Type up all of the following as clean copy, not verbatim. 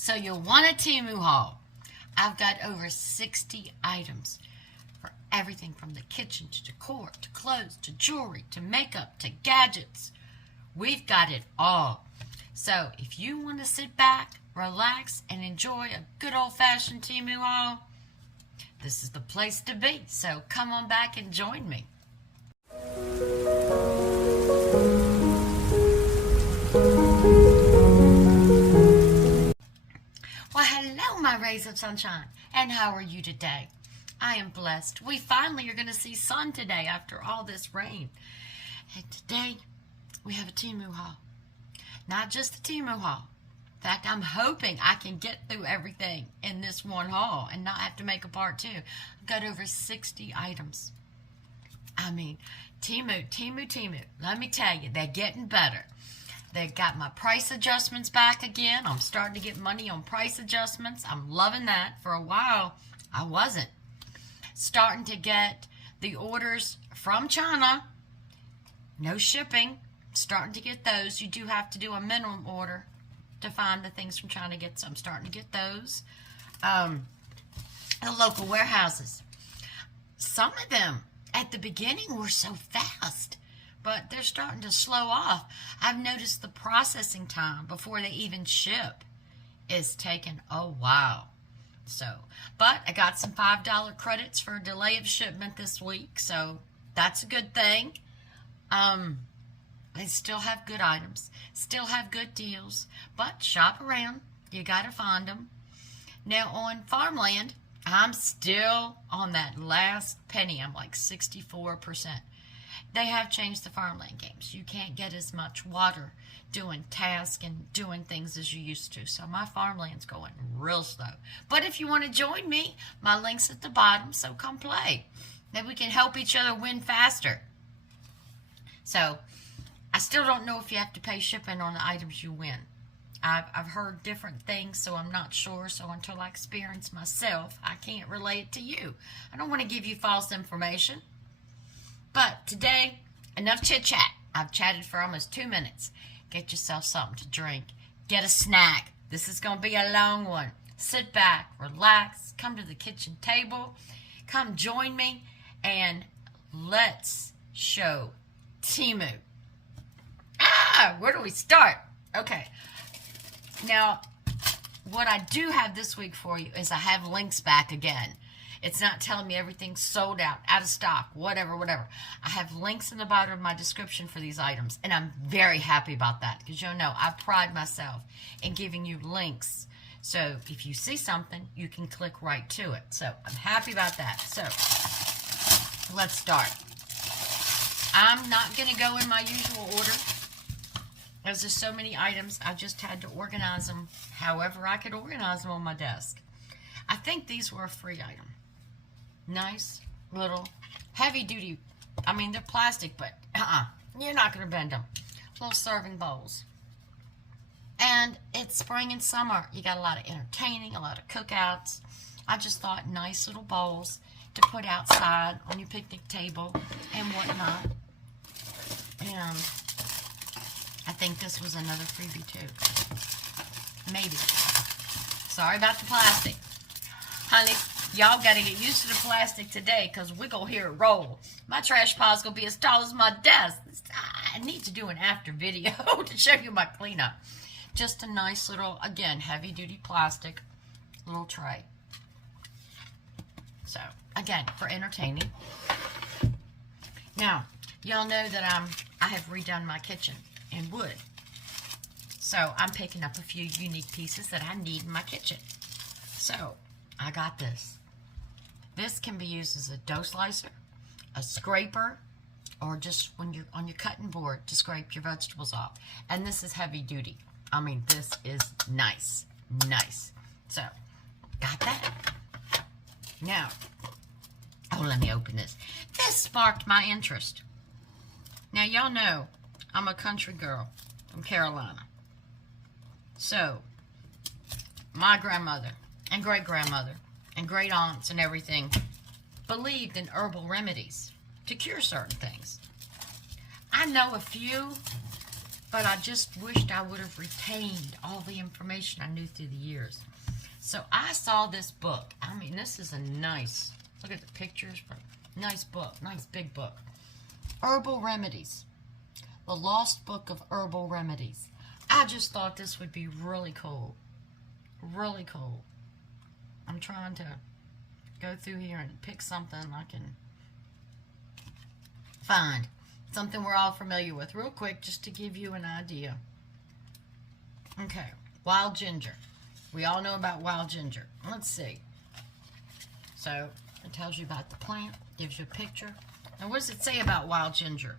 So you'll want a Temu haul. I've got over 60 items for everything from the kitchen to decor, to clothes, to jewelry, to makeup, to gadgets. We've got it all. So if you want to sit back, relax, and enjoy a good old-fashioned Temu haul, this is the place to be. So come on back and join me. Well, hello, my rays of sunshine, and how are you today? I am blessed. We finally are going to see sun today after all this rain. And today, we have a Temu haul. Not just a Temu haul. In fact, I'm hoping I can get through everything in this one haul and not have to make a part two. I've got over 60 items. I mean, Temu. Let me tell you, they're getting better. They got my price adjustments back again. I'm starting to get money on price adjustments. I'm loving that. For a while, I wasn't. Starting to get the orders from China. No shipping. Starting to get those. You do have to do a minimum order to find the things from China. So I'm starting to get those. The local warehouses. Some of them at the beginning were so fast, but they're starting to slow off. I've noticed the processing time before they even ship is taking a while. So, but I got some $5 credits for a delay of shipment this week, so that's a good thing. They still have good items, still have good deals, but shop around. You got to find them. Now on Farmland, I'm still on that last penny. I'm like 64%. They have changed the Farmland games. You can't get as much water doing tasks and doing things as you used to. So my Farmland's going real slow. But if you want to join me, my link's at the bottom, so come play. Then we can help each other win faster. So I still don't know if you have to pay shipping on the items you win. I've heard different things, so I'm not sure. So until I experience myself, I can't relay it to you. I don't want to give you false information. But today, enough chit-chat. I've chatted for almost 2 minutes. Get yourself something to drink. Get a snack. This is going to be a long one. Sit back, relax, come to the kitchen table. Come join me, and let's show Temu. Where do we start? Okay. Now, what I do have this week for you is I have links back again. It's not telling me everything's sold out, out of stock, whatever. I have links in the bottom of my description for these items, and I'm very happy about that because you'll know I pride myself in giving you links. So if you see something, you can click right to it. So I'm happy about that. So let's start. I'm not going to go in my usual order. Because there's so many items, I just had to organize them however I could organize them on my desk. I think these were a free item. Nice, little, heavy-duty. I mean, they're plastic, but you're not going to bend them. Little serving bowls. And it's spring and summer. You got a lot of entertaining, a lot of cookouts. I just thought nice little bowls to put outside on your picnic table and whatnot. And I think this was another freebie too. Maybe. Sorry about the plastic. Honey, y'all got to get used to the plastic today because we're going to hear it roll. My trash pile's going to be as tall as my desk. I need to do an after video to show you my cleanup. Just a nice little, again, heavy-duty plastic little tray. So, again, for entertaining. Now, y'all know that I have redone my kitchen in wood. So I'm picking up a few unique pieces that I need in my kitchen. So I got this. This can be used as a dough slicer, a scraper, or just when you're on your cutting board to scrape your vegetables off. And this is heavy duty. I mean, this is nice. Nice. So, got that. Now, let me open this. This sparked my interest. Now, y'all know I'm a country girl from Carolina. So, my grandmother and great-grandmother and great-aunts and everything believed in herbal remedies to cure certain things. I know a few but I just wished I would have retained all the information I knew through the years. So I saw this book. I mean, this is a nice, look at the pictures. Nice book, nice big book. Herbal Remedies. The Lost Book of Herbal Remedies. I just thought this would be really cool. Really cool. I'm trying to go through here and pick something I can find. Something we're all familiar with. Real quick, just to give you an idea. Okay, wild ginger. We all know about wild ginger. Let's see. So, it tells you about the plant, gives you a picture. And what does it say about wild ginger?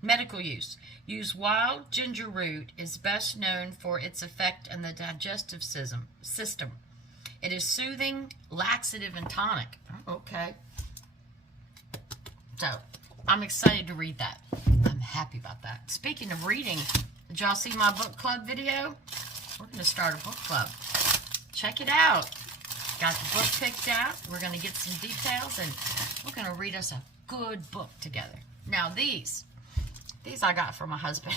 Medical use. Use wild ginger root is best known for its effect on the digestive system. It is soothing, laxative, and tonic. Oh, okay. So, I'm excited to read that. I'm happy about that. Speaking of reading, did y'all see my book club video? We're going to start a book club. Check it out. Got the book picked out. We're going to get some details, and we're going to read us a good book together. Now, these I got from my husband.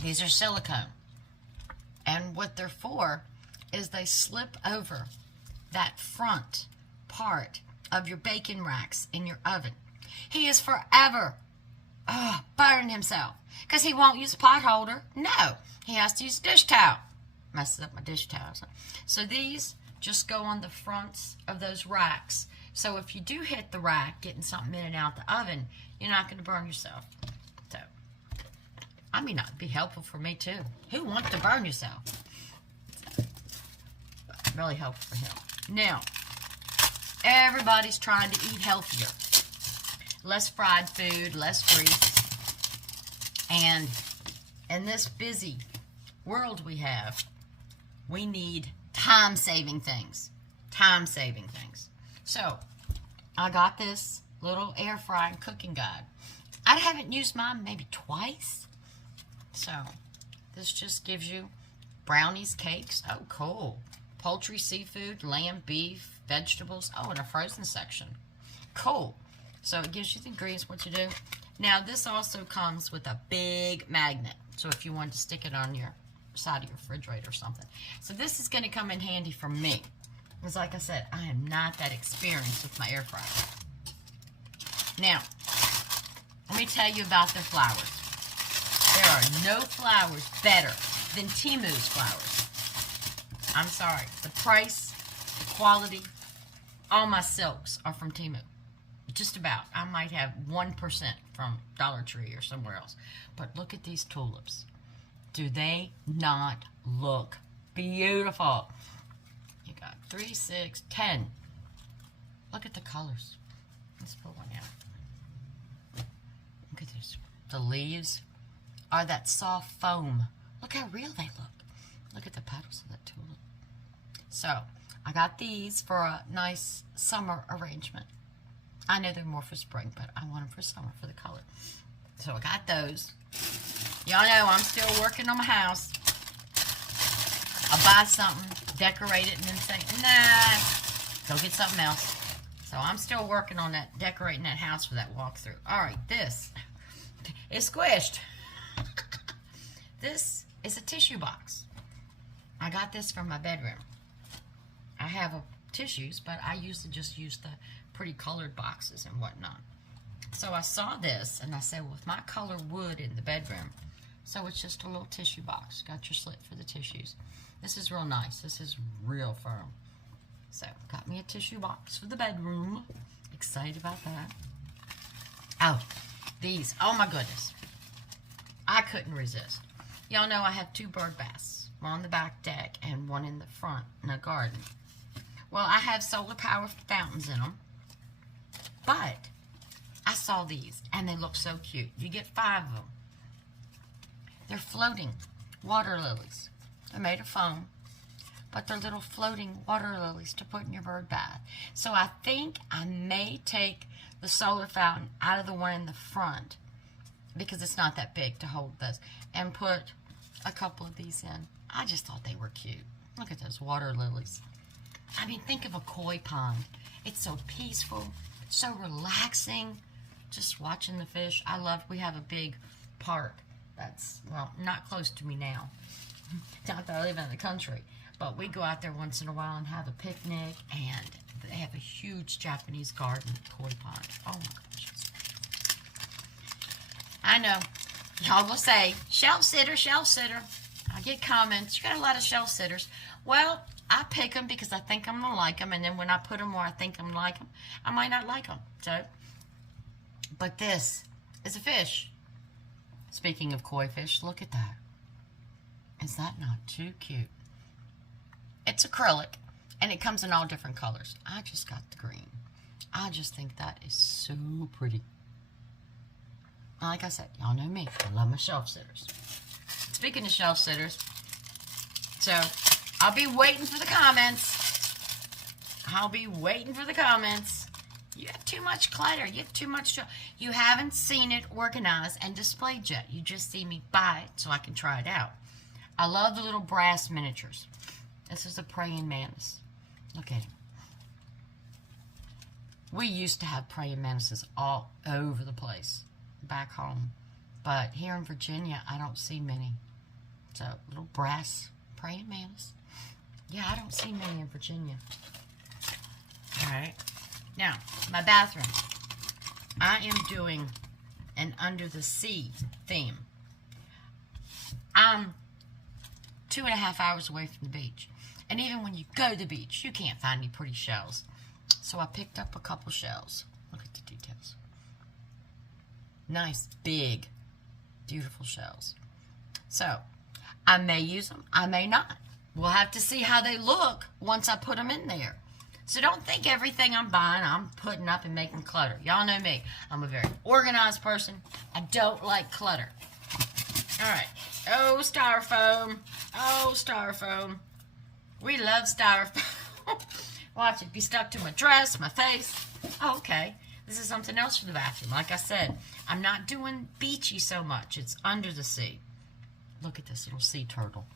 These are silicone. And what they're for is they slip over that front part of your bacon racks in your oven. He is forever burning himself because he won't use a pot holder. No, he has to use a dish towel. Messes up my dish towels. So these just go on the fronts of those racks. So if you do hit the rack getting something in and out the oven, you're not going to burn yourself. So, I mean, that'd be helpful for me too. Who wants to burn yourself? Really helpful for him. Now, everybody's trying to eat healthier. Less fried food, less grease. And in this busy world we have, we need time-saving things. Time-saving things. So, I got this little air frying cooking guide. I haven't used mine maybe twice. So, this just gives you brownies, cakes. Oh, cool. Poultry, seafood, lamb, beef, vegetables. Oh, and a frozen section. Cool. So, it gives you the ingredients, what to do. Now, this also comes with a big magnet. So, if you wanted to stick it on your side of your refrigerator or something. So, this is going to come in handy for me. Because, like I said, I am not that experienced with my air fryer. Now, let me tell you about their flowers. There are no flowers better than Temu's flowers. I'm sorry. The price, the quality, all my silks are from Temu. Just about. I might have 1% from Dollar Tree or somewhere else. But look at these tulips. Do they not look beautiful? You got 3, 6, 10. Look at the colors. Let's pull one out. Look at this. The leaves are that soft foam. Look how real they look. Look at the petals of that tulip. So, I got these for a nice summer arrangement. I know they're more for spring, but I want them for summer for the color. So, I got those. Y'all know I'm still working on my house. I'll buy something, decorate it, and then say, nah, go get something else. So I'm still working on that, decorating that house for that walkthrough. All right, this is squished. This is a tissue box. I got this from my bedroom. I have tissues, but I used to just use the pretty colored boxes and whatnot. So I saw this, and I said, well, with my color wood in the bedroom, so it's just a little tissue box. Got your slit for the tissues. This is real nice. This is real firm. So, got me a tissue box for the bedroom. Excited about that. Oh, these. Oh, my goodness. I couldn't resist. Y'all know I have 2 bird baths. One on the back deck and one in the front in the garden. Well, I have solar power fountains in them. But I saw these, and they look so cute. You get 5 of them. They're floating water lilies. They're made of foam, but they're little floating water lilies to put in your bird bath. So I think I may take the solar fountain out of the one in the front, because it's not that big to hold this, and put a couple of these in. I just thought they were cute. Look at those water lilies. I mean, think of a koi pond. It's so peaceful, so relaxing, just watching the fish. We have a big park that's, well, not close to me now. Not that I live in the country, but we go out there once in a while and have a picnic, and they have a huge Japanese garden koi pond. Oh my gosh. I know. Y'all will say, shelf sitter, shelf sitter. I get comments, you got a lot of shelf sitters. Well, I pick them because I think I'm going to like them, and then when I put them where I think I'm going to like them, I might not like them. So, but this is a fish. Speaking of koi fish, look at that. Is that not too cute? It's acrylic, and it comes in all different colors. I just got the green. I just think that is so pretty. Like I said, y'all know me. I love my shelf sitters. Speaking of shelf sitters, so I'll be waiting for the comments. I'll be waiting for the comments. You have too much clutter. You have too much. You haven't seen it organized and displayed yet. You just see me buy it so I can try it out. I love the little brass miniatures. This is a praying mantis. Look at him. We used to have praying mantises all over the place back home. But here in Virginia, I don't see many. So, little brass praying mantis. Yeah, I don't see many in Virginia. Alright. Now, my bathroom. I am doing an under the sea theme. I'm 2.5 hours away from the beach. And even when you go to the beach, you can't find any pretty shells. So I picked up a couple shells. Look at the details. Nice, big, beautiful shells. So, I may use them, I may not. We'll have to see how they look once I put them in there. So don't think everything I'm buying, I'm putting up and making clutter. Y'all know me. I'm a very organized person. I don't like clutter. Alright. Oh, styrofoam. Oh, styrofoam. We love styrofoam. Watch it be stuck to my dress, my face. Oh, okay. This is something else for the bathroom. Like I said, I'm not doing beachy so much. It's under the sea. Look at this little sea turtle.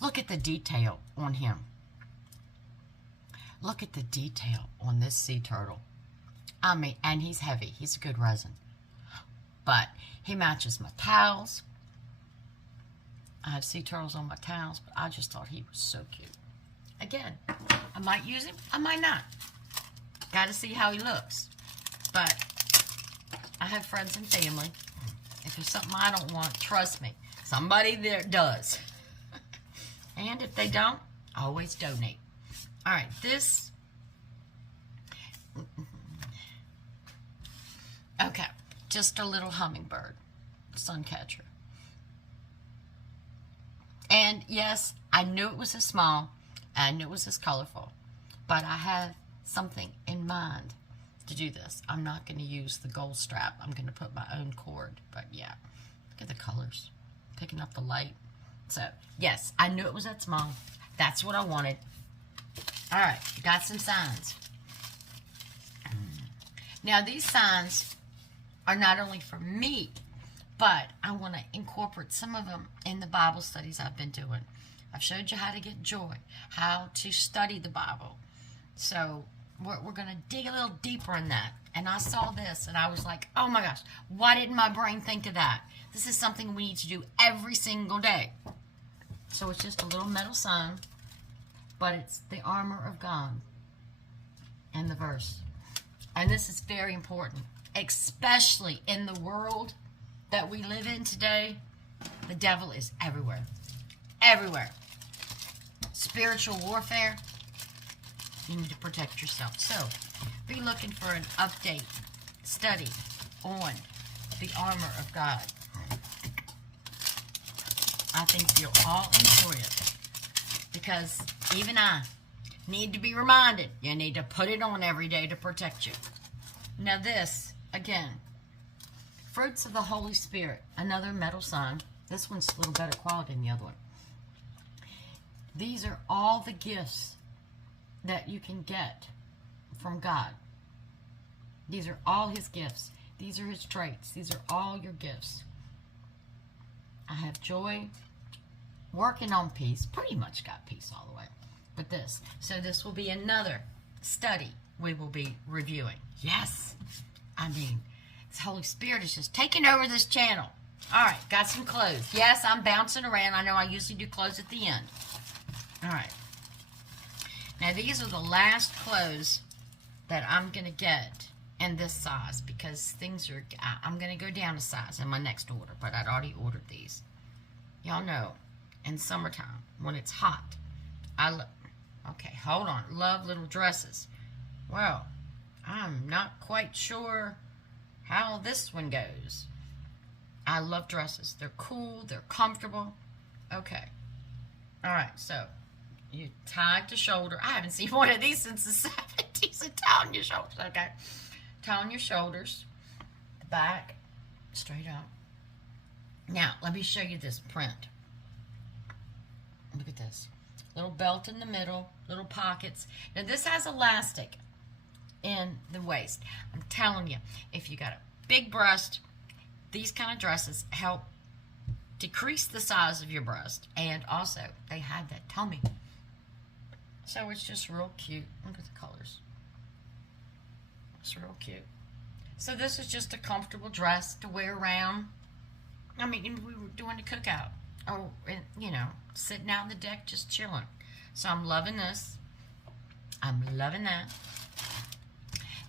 Look at the detail on him. Look at the detail on this sea turtle. I mean, and he's heavy. He's a good resin. But he matches my towels. I have sea turtles on my towels, but I just thought he was so cute. Again, I might use him. I might not. Got to see how he looks. But I have friends and family. If there's something I don't want, trust me, somebody there does. And if they don't, always donate. All right, this. Okay, just a little hummingbird, suncatcher. And yes, I knew it was this small. I knew it was this colorful. But I have something in mind to do this. I'm not going to use the gold strap. I'm going to put my own cord. But yeah, look at the colors. Picking up the light. So, yes, I knew it was that small. That's what I wanted. All right, got some signs. Now, these signs are not only for me, but I want to incorporate some of them in the Bible studies I've been doing. I've showed you how to get joy, how to study the Bible. So we're going to dig a little deeper in that. And I saw this, and I was like, oh my gosh, why didn't my brain think of that? This is something we need to do every single day. So it's just a little metal sign, but it's the armor of God and the verse. And this is very important, especially in the world that we live in today. The devil is everywhere. Everywhere. Spiritual warfare. You need to protect yourself. So, be looking for an update study on the armor of God. I think you'll all enjoy it, because even I need to be reminded. You need to put it on every day to protect you. Now this, again, fruits of the Holy Spirit, another metal sign. This one's a little better quality than the other one. These are all the gifts that you can get from God. These are all His gifts. These are His traits. These are all your gifts. I have joy, working on peace. Pretty much got peace all the way. but this. So this will be another study we will be reviewing. Yes. I mean, this Holy Spirit is just taking over this channel. All right, got some clothes. Yes, I'm bouncing around. I know I usually do clothes at the end. All right. Now, these are the last clothes that I'm going to get in this size because things are, I'm going to go down a size in my next order, but I'd already ordered these. Y'all know, in summertime, when it's hot, okay, hold on. Love little dresses. Well, I'm not quite sure how this one goes. I love dresses. They're cool. They're comfortable. Okay. All right. So, you tie to shoulder. I haven't seen one of these since the 70s. And tie on your shoulders. Okay. Tie on your shoulders. The back. Straight up. Now, let me show you this print. Look at this. Little belt in the middle. Little pockets. Now, this has elastic in the waist. I'm telling you, if you got a big breast, these kind of dresses help decrease the size of your breast, and also they have that tummy. So it's just real cute. Look at the colors. It's real cute. So this is just a comfortable dress to wear around. I mean, we were doing a cookout. Oh, and, you know, sitting out on the deck just chilling. So I'm loving this. I'm loving that.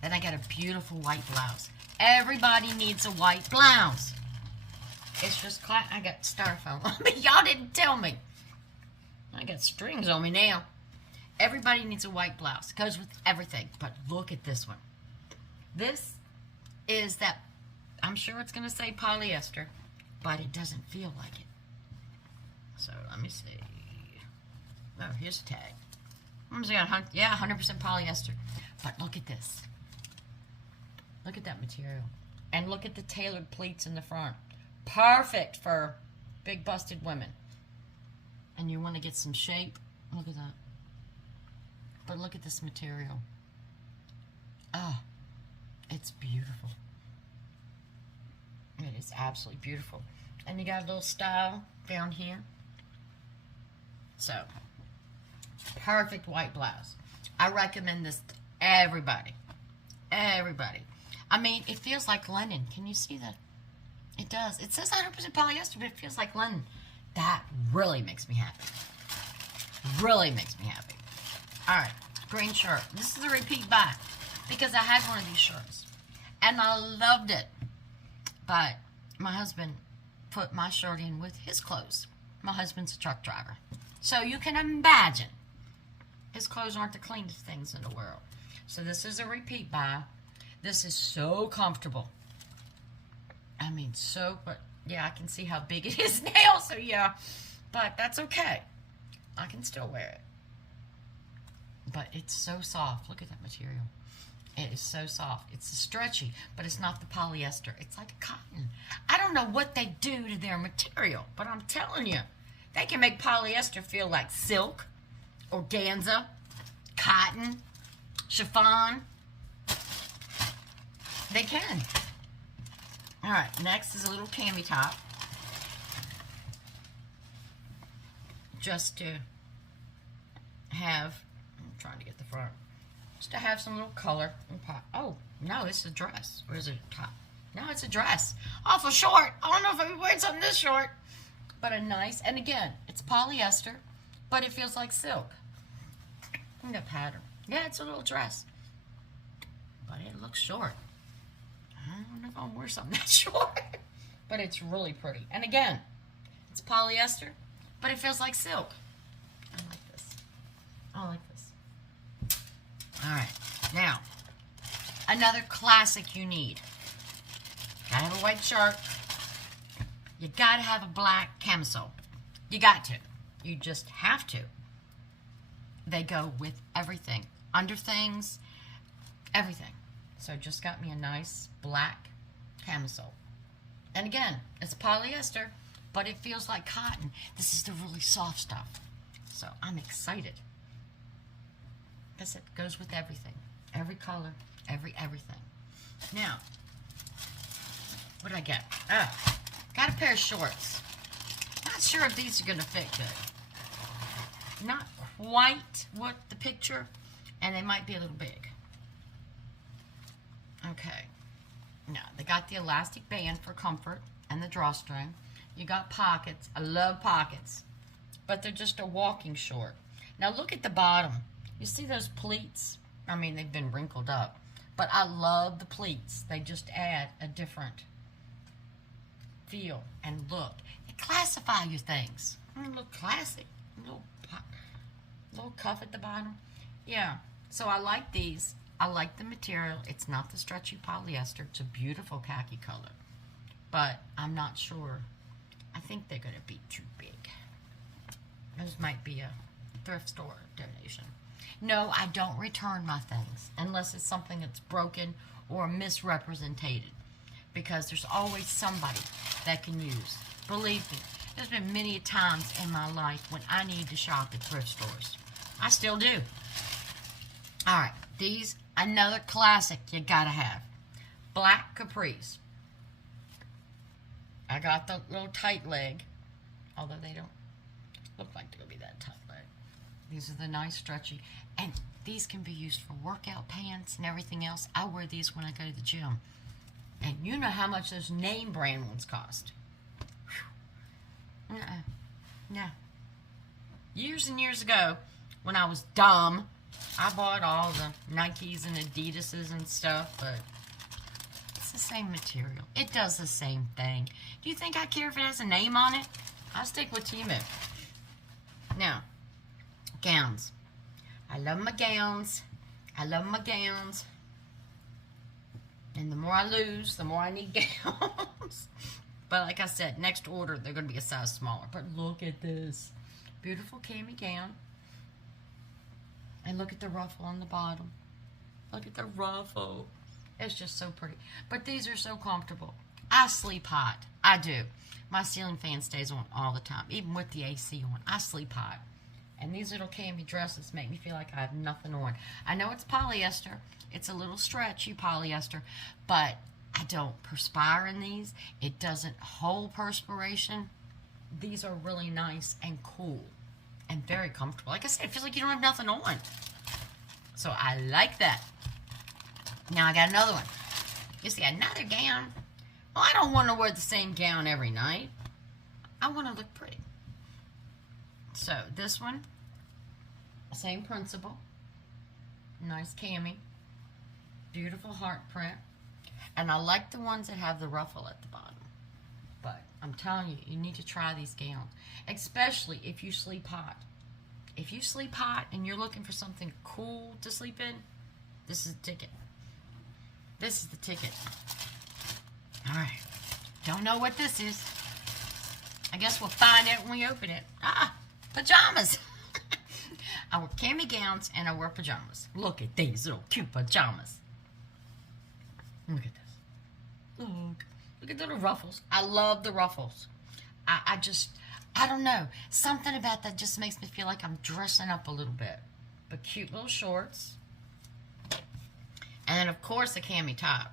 Then I got a beautiful white blouse. Everybody needs a white blouse. It's just I got styrofoam on me. Y'all didn't tell me. I got strings on me now. Everybody needs a white blouse. Goes with everything. But look at this one. This is that, I'm sure it's going to say polyester, but it doesn't feel like it. So let me see. Oh, here's the tag. Yeah, 100% polyester. But look at this. Look at that material. And look at the tailored pleats in the front. Perfect for big busted women. And you want to get some shape. Look at that. But look at this material. Oh, it's beautiful. It is absolutely beautiful. And you got a little style down here. So, perfect white blouse. I recommend this to everybody. Everybody. I mean, it feels like linen. Can you see that? It does. It says 100% polyester, but it feels like linen. That really makes me happy. Really makes me happy. All right, green shirt. This is a repeat buy because I had one of these shirts, and I loved it. But my husband put my shirt in with his clothes. My husband's a truck driver. So you can imagine his clothes aren't the cleanest things in the world. So this is a repeat buy. This is so comfortable. I mean, but yeah, I can see how big it is now, so yeah. But that's okay. I can still wear it. But it's so soft. Look at that material. It is so soft. It's stretchy, but it's not the polyester. It's like cotton. I don't know what they do to their material, but I'm telling you, they can make polyester feel like silk, organza, cotton, chiffon. They can. All right, next is a little cami top. Just to have, I'm trying to get the front, just to have some little color and pop. Oh, no, it's a dress. Or is it a top? No, it's a dress. Awful short. I don't know if I've been wearing something this short. But a nice, and again, it's polyester, but it feels like silk. Look at that pattern. Yeah, it's a little dress. But it looks short. I don't know if I'll wear something that short. But it's really pretty. And again, it's polyester, but it feels like silk. I like this. I like this. All right. Now, another classic you need. Gotta have a white shirt. You gotta have a black camisole. You got to. You just have to. They go with everything. Under things, everything. So just got me a nice black camisole. And again, it's polyester, but it feels like cotton. This is the really soft stuff. So I'm excited. Because it goes with everything. Every color, everything. Now, what did I get? Got a pair of shorts. Not sure if these are going to fit good. not quite what the picture, and they might be a little big. Okay. Now, they got the elastic band for comfort and the drawstring. You got pockets. I love pockets. But they're just a walking short. Now, look at the bottom. You see those pleats? I mean, they've been wrinkled up. But I love the pleats. They just add a different feel and look. They classify your things. They look classic. Little cuff at the bottom. Yeah. So I like these. I like the material. It's not the stretchy polyester. It's a beautiful khaki color. But I'm not sure. I think they're going to be too big. Those might be a thrift store donation. No, I don't return my things unless it's something that's broken or misrepresented, because there's always somebody that can use. Believe me, there's been many times in my life when I need to shop at thrift stores. I still do. All right, these, another classic you gotta have. Black capris. I got the little tight leg, although they don't look like they're gonna be that tight leg. These are the nice stretchy, and these can be used for workout pants and everything else. I wear these when I go to the gym, and you know how much those name brand ones cost. No. Years and years ago, when I was dumb, I bought all the Nikes and Adidases and stuff, but it's the same material. It does the same thing. Do you think I care if it has a name on it? I'll stick with Temu. Now, gowns. I love my gowns. I love my gowns. And the more I lose, the more I need gowns. But like I said, next order, they're going to be a size smaller. But look at this. Beautiful cami gown. And look at the ruffle on the bottom. Look at the ruffle. It's just so pretty. But these are so comfortable. I sleep hot. I do. My ceiling fan stays on all the time, even with the AC on. I sleep hot. And these little cami dresses make me feel like I have nothing on. I know it's polyester. It's a little stretchy polyester, but I don't perspire in these. It doesn't hold perspiration. These are really nice and cool and very comfortable. Like I said, it feels like you don't have nothing on. So I like that. Now I got another one. You see, another gown. Well, I don't want to wear the same gown every night. I want to look pretty. So this one, same principle. Nice cami. Beautiful heart print. And I like the ones that have the ruffle at the bottom. But I'm telling you, you need to try these gowns. Especially if you sleep hot. If you sleep hot and you're looking for something cool to sleep in, this is the ticket. This is the ticket. Alright. Don't know what this is. I guess we'll find out when we open it. Pajamas. I wear cami gowns and I wear pajamas. Look at these little cute pajamas. Look at this. Look at the little ruffles. I love the ruffles. I don't know. Something about that just makes me feel like I'm dressing up a little bit. But cute little shorts. And then, of course, a cami top.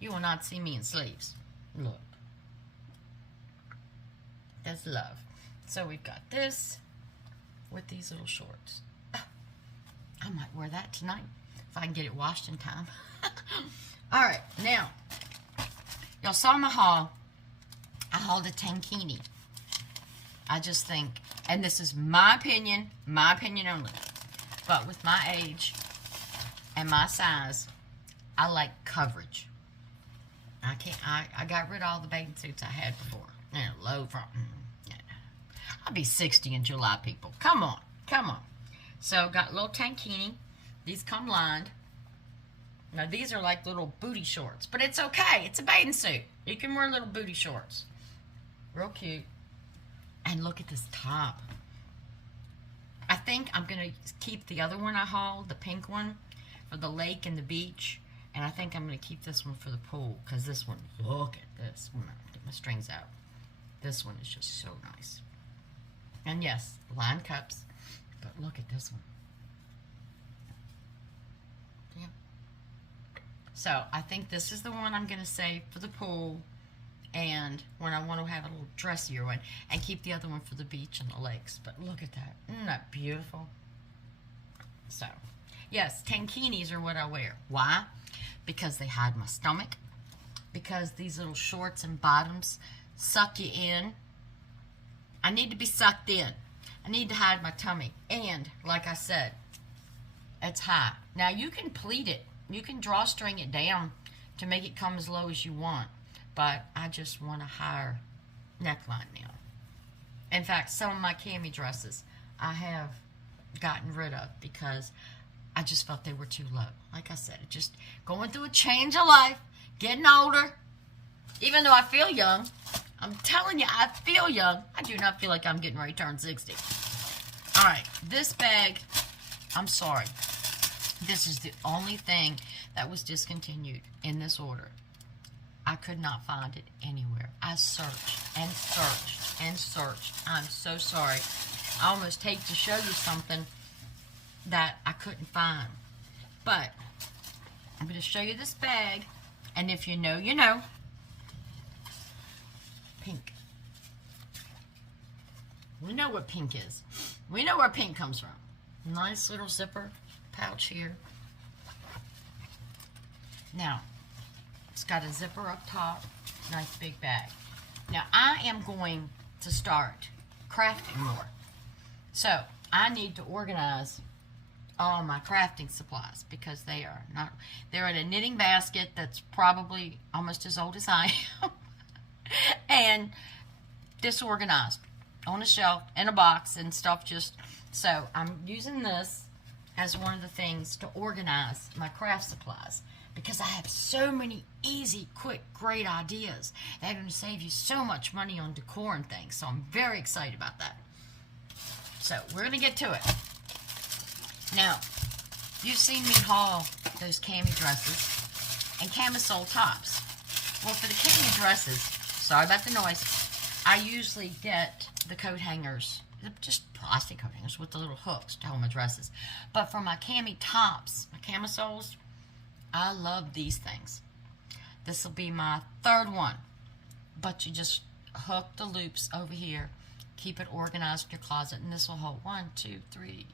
You will not see me in sleeves. Look. That's love. So we've got this with these little shorts. I might wear that tonight if I can get it washed in time. All right, now, y'all saw my haul. I hauled a tankini. I just think, and this is my opinion only, but with my age and my size, I like coverage. I got rid of all the bathing suits I had before. Low front. I'll be 60 in July, people. Come on. So, got a little tankini. These come lined. Now, these are like little booty shorts, but it's okay. It's a bathing suit. You can wear little booty shorts. Real cute. And look at this top. I think I'm going to keep the other one I hauled, the pink one, for the lake and the beach. And I think I'm going to keep this one for the pool, because this one, look at this. I'm going to get my strings out. This one is just so nice. And yes, lined cups. But look at this one. Yeah. So I think this is the one I'm going to save for the pool and when I want to have a little dressier one, and keep the other one for the beach and the lakes. But look at that. Isn't that beautiful? So, yes, tankinis are what I wear. Why? Because they hide my stomach. Because these little shorts and bottoms suck you in. I need to be sucked in. I need to hide my tummy. And, like I said, it's high. Now, you can pleat it. You can drawstring it down to make it come as low as you want. But I just want a higher neckline now. In fact, some of my cami dresses I have gotten rid of because I just felt they were too low. Like I said, just going through a change of life, getting older. Even though I feel young, I'm telling you, I feel young. I do not feel like I'm getting ready to turn 60. All right, this bag, I'm sorry. This is the only thing that was discontinued in this order. I could not find it anywhere. I searched and searched and searched. I'm so sorry. I almost hate to show you something that I couldn't find. But I'm going to show you this bag. And if you know, you know. Pink. We know what pink is. We know where pink comes from. Nice little zipper pouch here. Now, it's got a zipper up top. Nice big bag. Now, I am going to start crafting more. So, I need to organize all my crafting supplies because they are not, they're in a knitting basket that's probably almost as old as I am. And disorganized on a shelf, in a box, and stuff just, so I'm using this as one of the things to organize my craft supplies because I have so many easy, quick, great ideas that are going to save you so much money on decor and things. So I'm very excited about that. So we're going to get to it. Now, you've seen me haul those cami dresses and camisole tops. Well, for the cami dresses, sorry about the noise, I usually get the coat hangers, just plastic coat hangers with the little hooks to hold my dresses. But for my cami tops, my camisoles, I love these things. This will be my third one. But you just hook the loops over here, keep it organized in your closet, and this will hold 1, 2, 3,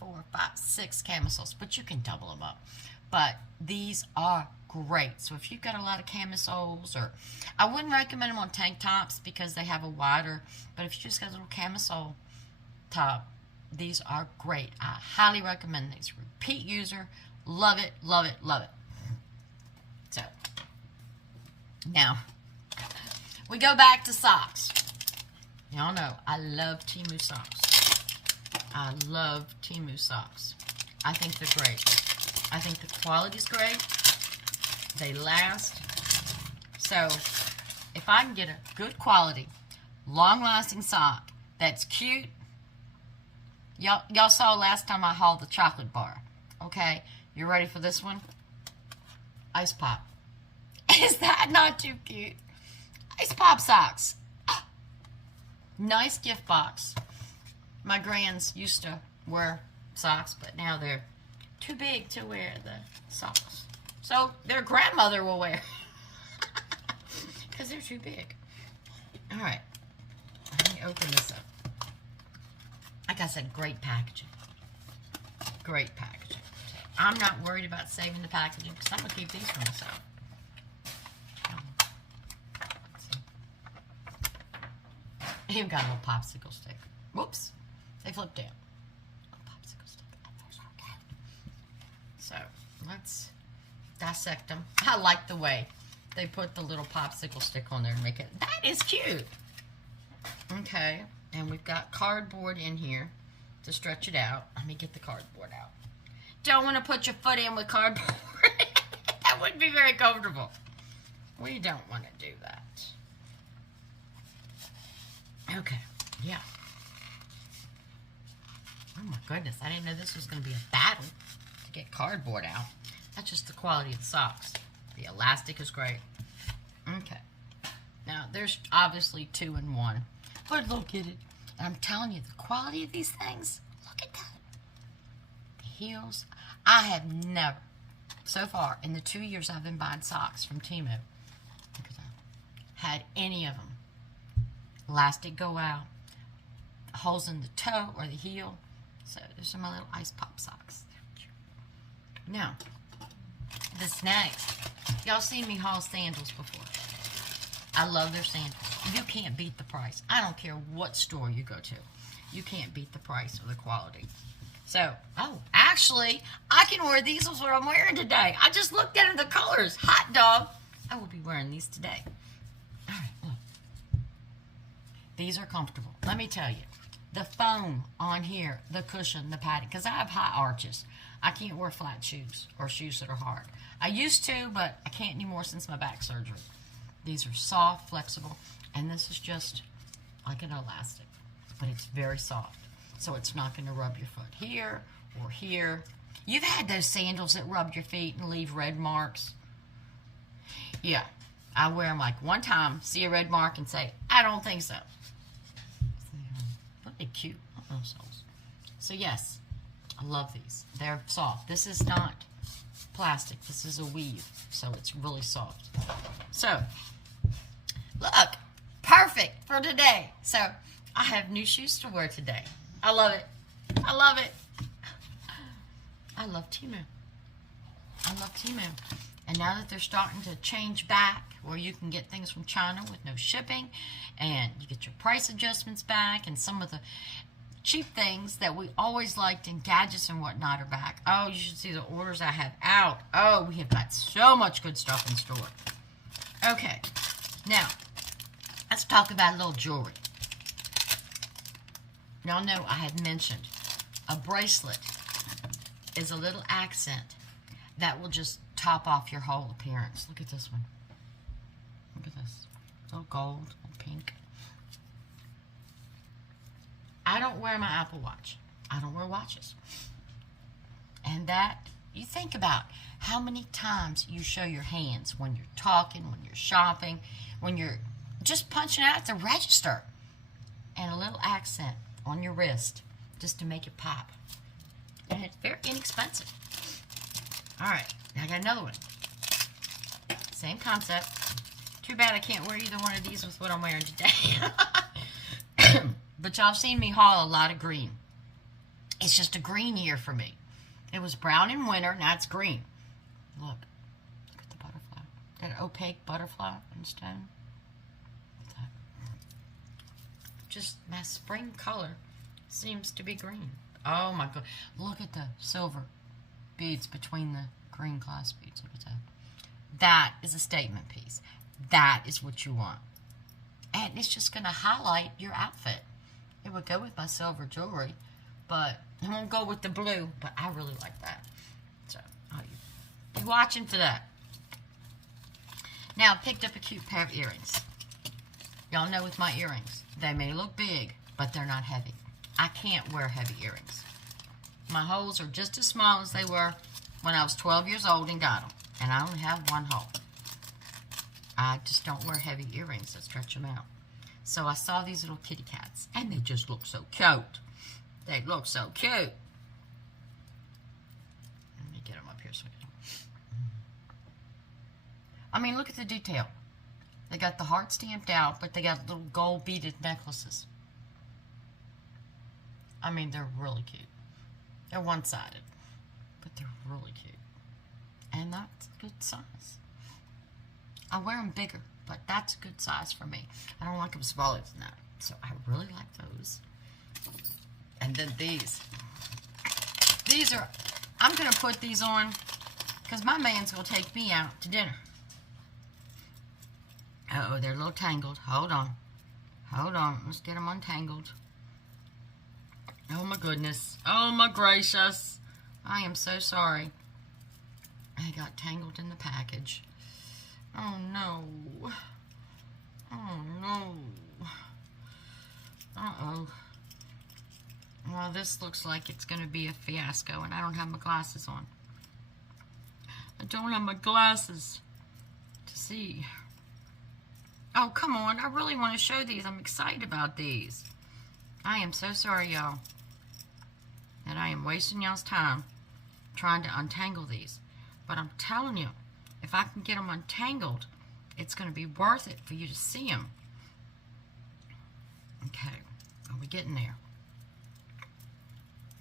4, 5, 6 camisoles. But you can double them up. But these are great. So if you've got a lot of camisoles, or I wouldn't recommend them on tank tops because they have a wider, but if you just got a little camisole top, these are great. I highly recommend these. Repeat user, love it, love it, love it. So, now, we go back to socks. Y'all know, I love Temu socks. I love Temu socks. I think they're great. I think the quality's great. They last. So, if I can get a good quality, long-lasting sock that's cute. Y'all saw last time I hauled the chocolate bar. Okay, you ready for this one? Ice Pop. Is that not too cute? Ice Pop socks. Ah. Nice gift box. My grands used to wear socks, but now they're too big to wear the socks. So their grandmother will wear because they're too big. All right, let me open this up. Like I said, great packaging. Great packaging. I'm not worried about saving the packaging because I'm going to keep these for myself. Even got a little popsicle stick. Whoops, they flipped down. A popsicle stick. So let's dissect them. I like the way they put the little popsicle stick on there to make it. That is cute. Okay, and we've got cardboard in here to stretch it out. Let me get the cardboard out. Don't want to put your foot in with cardboard. That wouldn't be very comfortable. We don't want to do that. Okay, yeah. Oh my goodness, I didn't know this was going to be a battle to get cardboard out. That's just the quality of the socks. The elastic is great. Okay. Now, there's obviously 2 in 1. But look at it. And I'm telling you, the quality of these things, look at that. The heels. I have never, so far, in the 2 years I've been buying socks from Temu, had any of them. Elastic go out, holes in the toe or the heel. So there's my little ice pop socks. Now, this next, y'all seen me haul sandals before. I love their sandals. You can't beat the price. I don't care what store you go to. You can't beat the price or the quality. So, oh, actually, I can wear these with what I'm wearing today. I just looked at the colors. Hot dog. I will be wearing these today. All right, look. These are comfortable. Let me tell you. The foam on here, the cushion, the padding, because I have high arches. I can't wear flat shoes or shoes that are hard. I used to, but I can't anymore since my back surgery. These are soft, flexible, and this is just like an elastic, but it's very soft, so it's not going to rub your foot here or here. You've had those sandals that rub your feet and leave red marks. Yeah, I wear them like one time, see a red mark, and say, I don't think so. Really cute. So yes, I love these. They're soft. This is not plastic. This is a weave, so it's really soft. So, look, perfect for today. So, I have new shoes to wear today. I love it. I love it. I love Temu. I love Temu. And now that they're starting to change back, where you can get things from China with no shipping, and you get your price adjustments back, and some of the cheap things that we always liked in gadgets and whatnot are back. Oh, you should see the orders I have out. Oh, we have got so much good stuff in store. Okay, now, let's talk about a little jewelry. Y'all know I had mentioned a bracelet is a little accent that will just top off your whole appearance. Look at this one. Look at this. A little gold, a little pink. I don't wear my Apple Watch. I don't wear watches. And that, you think about how many times you show your hands when you're talking, when you're shopping, when you're just punching out at the register. And a little accent on your wrist just to make it pop. And it's very inexpensive. All right, now I got another one. Same concept. Too bad I can't wear either one of these with what I'm wearing today. But y'all have seen me haul a lot of green. It's just a green year for me. It was brown in winter, now it's green. Look at the butterfly. That opaque butterfly on the stone. Look at that. Just my spring color seems to be green. Oh my God. Look at the silver beads between the green glass beads. Look at that. That is a statement piece. That is what you want. And it's just going to highlight your outfit. It would go with my silver jewelry, but it won't go with the blue, but I really like that. So, you watching for that. Now, I picked up a cute pair of earrings. Y'all know with my earrings, they may look big, but they're not heavy. I can't wear heavy earrings. My holes are just as small as they were when I was 12 years old and got them, and I only have one hole. I just don't wear heavy earrings that stretch them out. So I saw these little kitty cats, and they just look so cute. They look so cute. Let me get them up here so we can... I mean, look at the detail. They got the heart stamped out, but they got little gold beaded necklaces. I mean, they're really cute. They're one-sided, but they're really cute. And that's a good size. I wear them bigger, but that's a good size for me. I don't like them smaller than that. So I really like those. And then these. These are, I'm going to put these on because my man's going to take me out to dinner. Uh-oh, they're a little tangled. Hold on. Hold on. Let's get them untangled. Oh my goodness. Oh my gracious. I am so sorry. I got tangled in the package. Oh no. Oh no. Uh-oh. Well, this looks like it's going to be a fiasco, and I don't have my glasses on. I don't have my glasses to see. Oh, come on. I really want to show these. I'm excited about these. I am so sorry, y'all, that I am wasting y'all's time trying to untangle these. But I'm telling you, if I can get them untangled, it's going to be worth it for you to see them. Okay, are we getting there?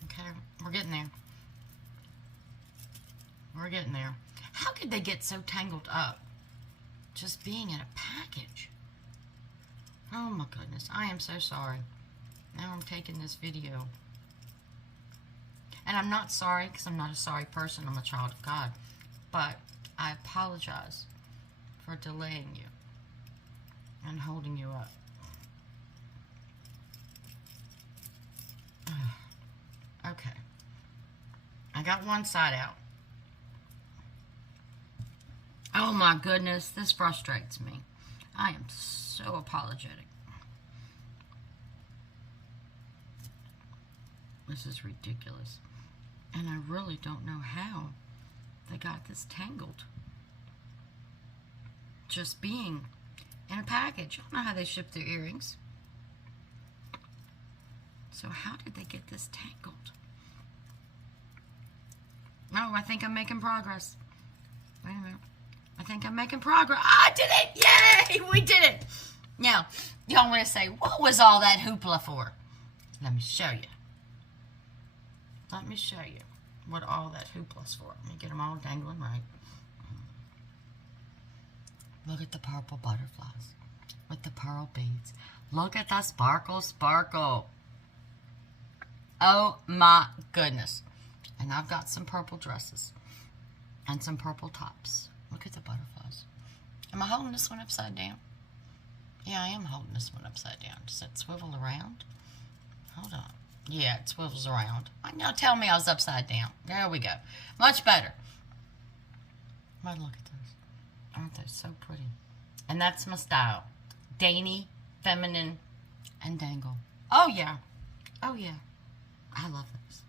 Okay, we're getting there. We're getting there. How could they get so tangled up just being in a package? Oh my goodness, I am so sorry. Now I'm taking this video. And I'm not sorry because I'm not a sorry person. I'm a child of God. But I apologize for delaying you and holding you up. Okay. I got one side out. Oh my goodness, this frustrates me. I am so apologetic. This is ridiculous. And I really don't know how they got this tangled. Just being in a package. I don't know how they ship their earrings. So how did they get this tangled? No, I think I'm making progress. Wait a minute. I think I'm making progress. I did it! Yay! We did it! Now, y'all want to say, what was all that hoopla for? Let me show you. Let me show you what all that hoopla's for. Let me get them all dangling right. Look at the purple butterflies with the pearl beads. Look at the sparkle, sparkle. Oh my goodness. And I've got some purple dresses and some purple tops. Look at the butterflies. Am I holding this one upside down? Yeah, I am holding this one upside down. Does it swivel around? Hold on. Yeah, it swivels around. Now tell me I was upside down. There we go. Much better. But look at those. Aren't they so pretty? And that's my style. Dainty, feminine, and dangle. Oh, yeah. Oh, yeah. I love this.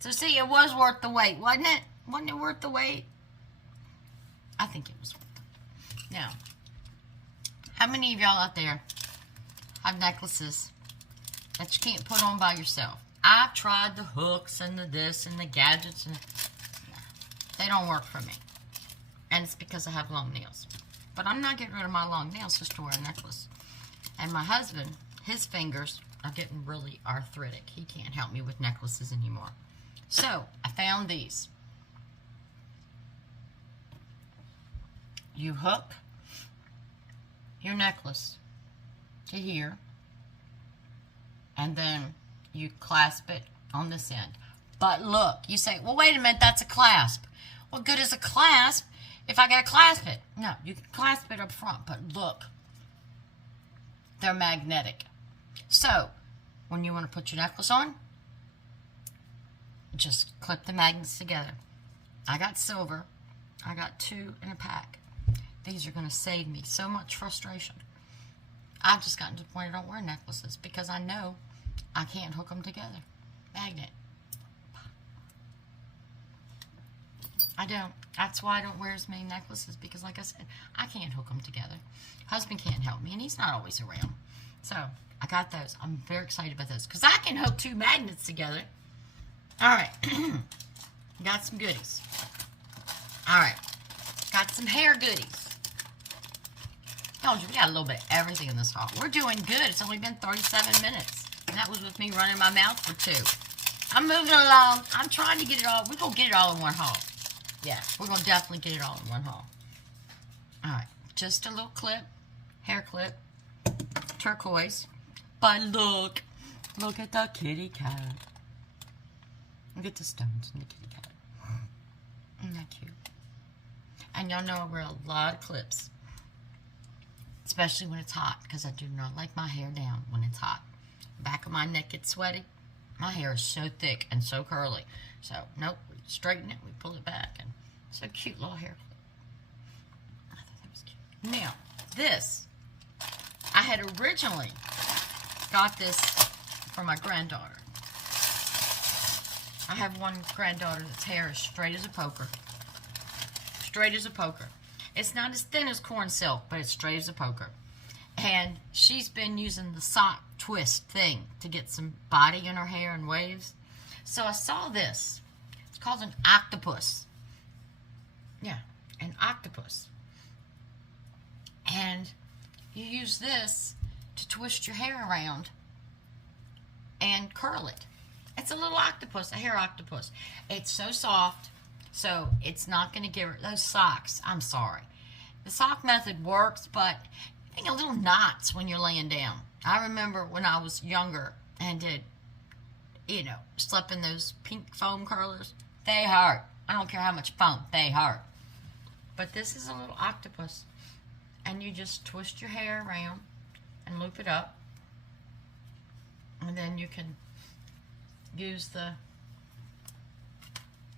So, see, it was worth the wait, wasn't it? Wasn't it worth the wait? I think it was worth it. Now, how many of y'all out there have necklaces that you can't put on by yourself? I've tried the hooks and the this and the gadgets, and they don't work for me. And it's because I have long nails. But I'm not getting rid of my long nails just to wear a necklace. And my husband, his fingers are getting really arthritic. He can't help me with necklaces anymore. So, I found these. You hook your necklace to here, and then you clasp it on this end. But look, you say, well, wait a minute, that's a clasp. What good is a clasp if I gotta clasp it? No, you can clasp it up front, but look, they're magnetic. So, when you want to put your necklace on, just clip the magnets together. I got silver. I got 2 in a pack. These are going to save me so much frustration. I've just gotten to the point I don't wear necklaces because I know I can't hook them together. Magnet. I don't. That's why I don't wear as many necklaces because, like I said, I can't hook them together. Husband can't help me, and he's not always around. So, I got those. I'm very excited about those because I can hook 2 magnets together. All right. Got some goodies. All right. Got some hair goodies. Told you, we got a little bit of everything in this haul. We're doing good. It's only been 37 minutes. And that was with me running my mouth for 2. I'm moving along. I'm trying to get it all. We're going to get it all in one haul. Yeah, we're going to definitely get it all in one haul. All right. Just a little clip. Hair clip. Turquoise. But look. Look at the kitty cat. Look at the stones in the kitty cat. Isn't that cute? And y'all know I wear a lot of clips. Especially when it's hot. Because I do not like my hair down when it's hot. Back of my neck gets sweaty. My hair is so thick and so curly. So, nope. We straighten it. We pull it back. And it's a cute little hair clip. I thought that was cute. Now, this. I had originally got this for my granddaughter. I have one granddaughter that's hair is straight as a poker. Straight as a poker. It's not as thin as corn silk, but it's straight as a poker. And she's been using the sock twist thing to get some body in her hair and waves. So I saw this. It's called an octopus. Yeah, an octopus. And you use this to twist your hair around and curl it. It's a little octopus, a hair octopus. It's so soft, so it's not going to give her those socks. I'm sorry. The sock method works, but you get little knots when you're laying down. I remember when I was younger and did, slept in those pink foam curlers. They hurt. I don't care how much foam. They hurt. But this is a little octopus. And you just twist your hair around and loop it up. And then you can use the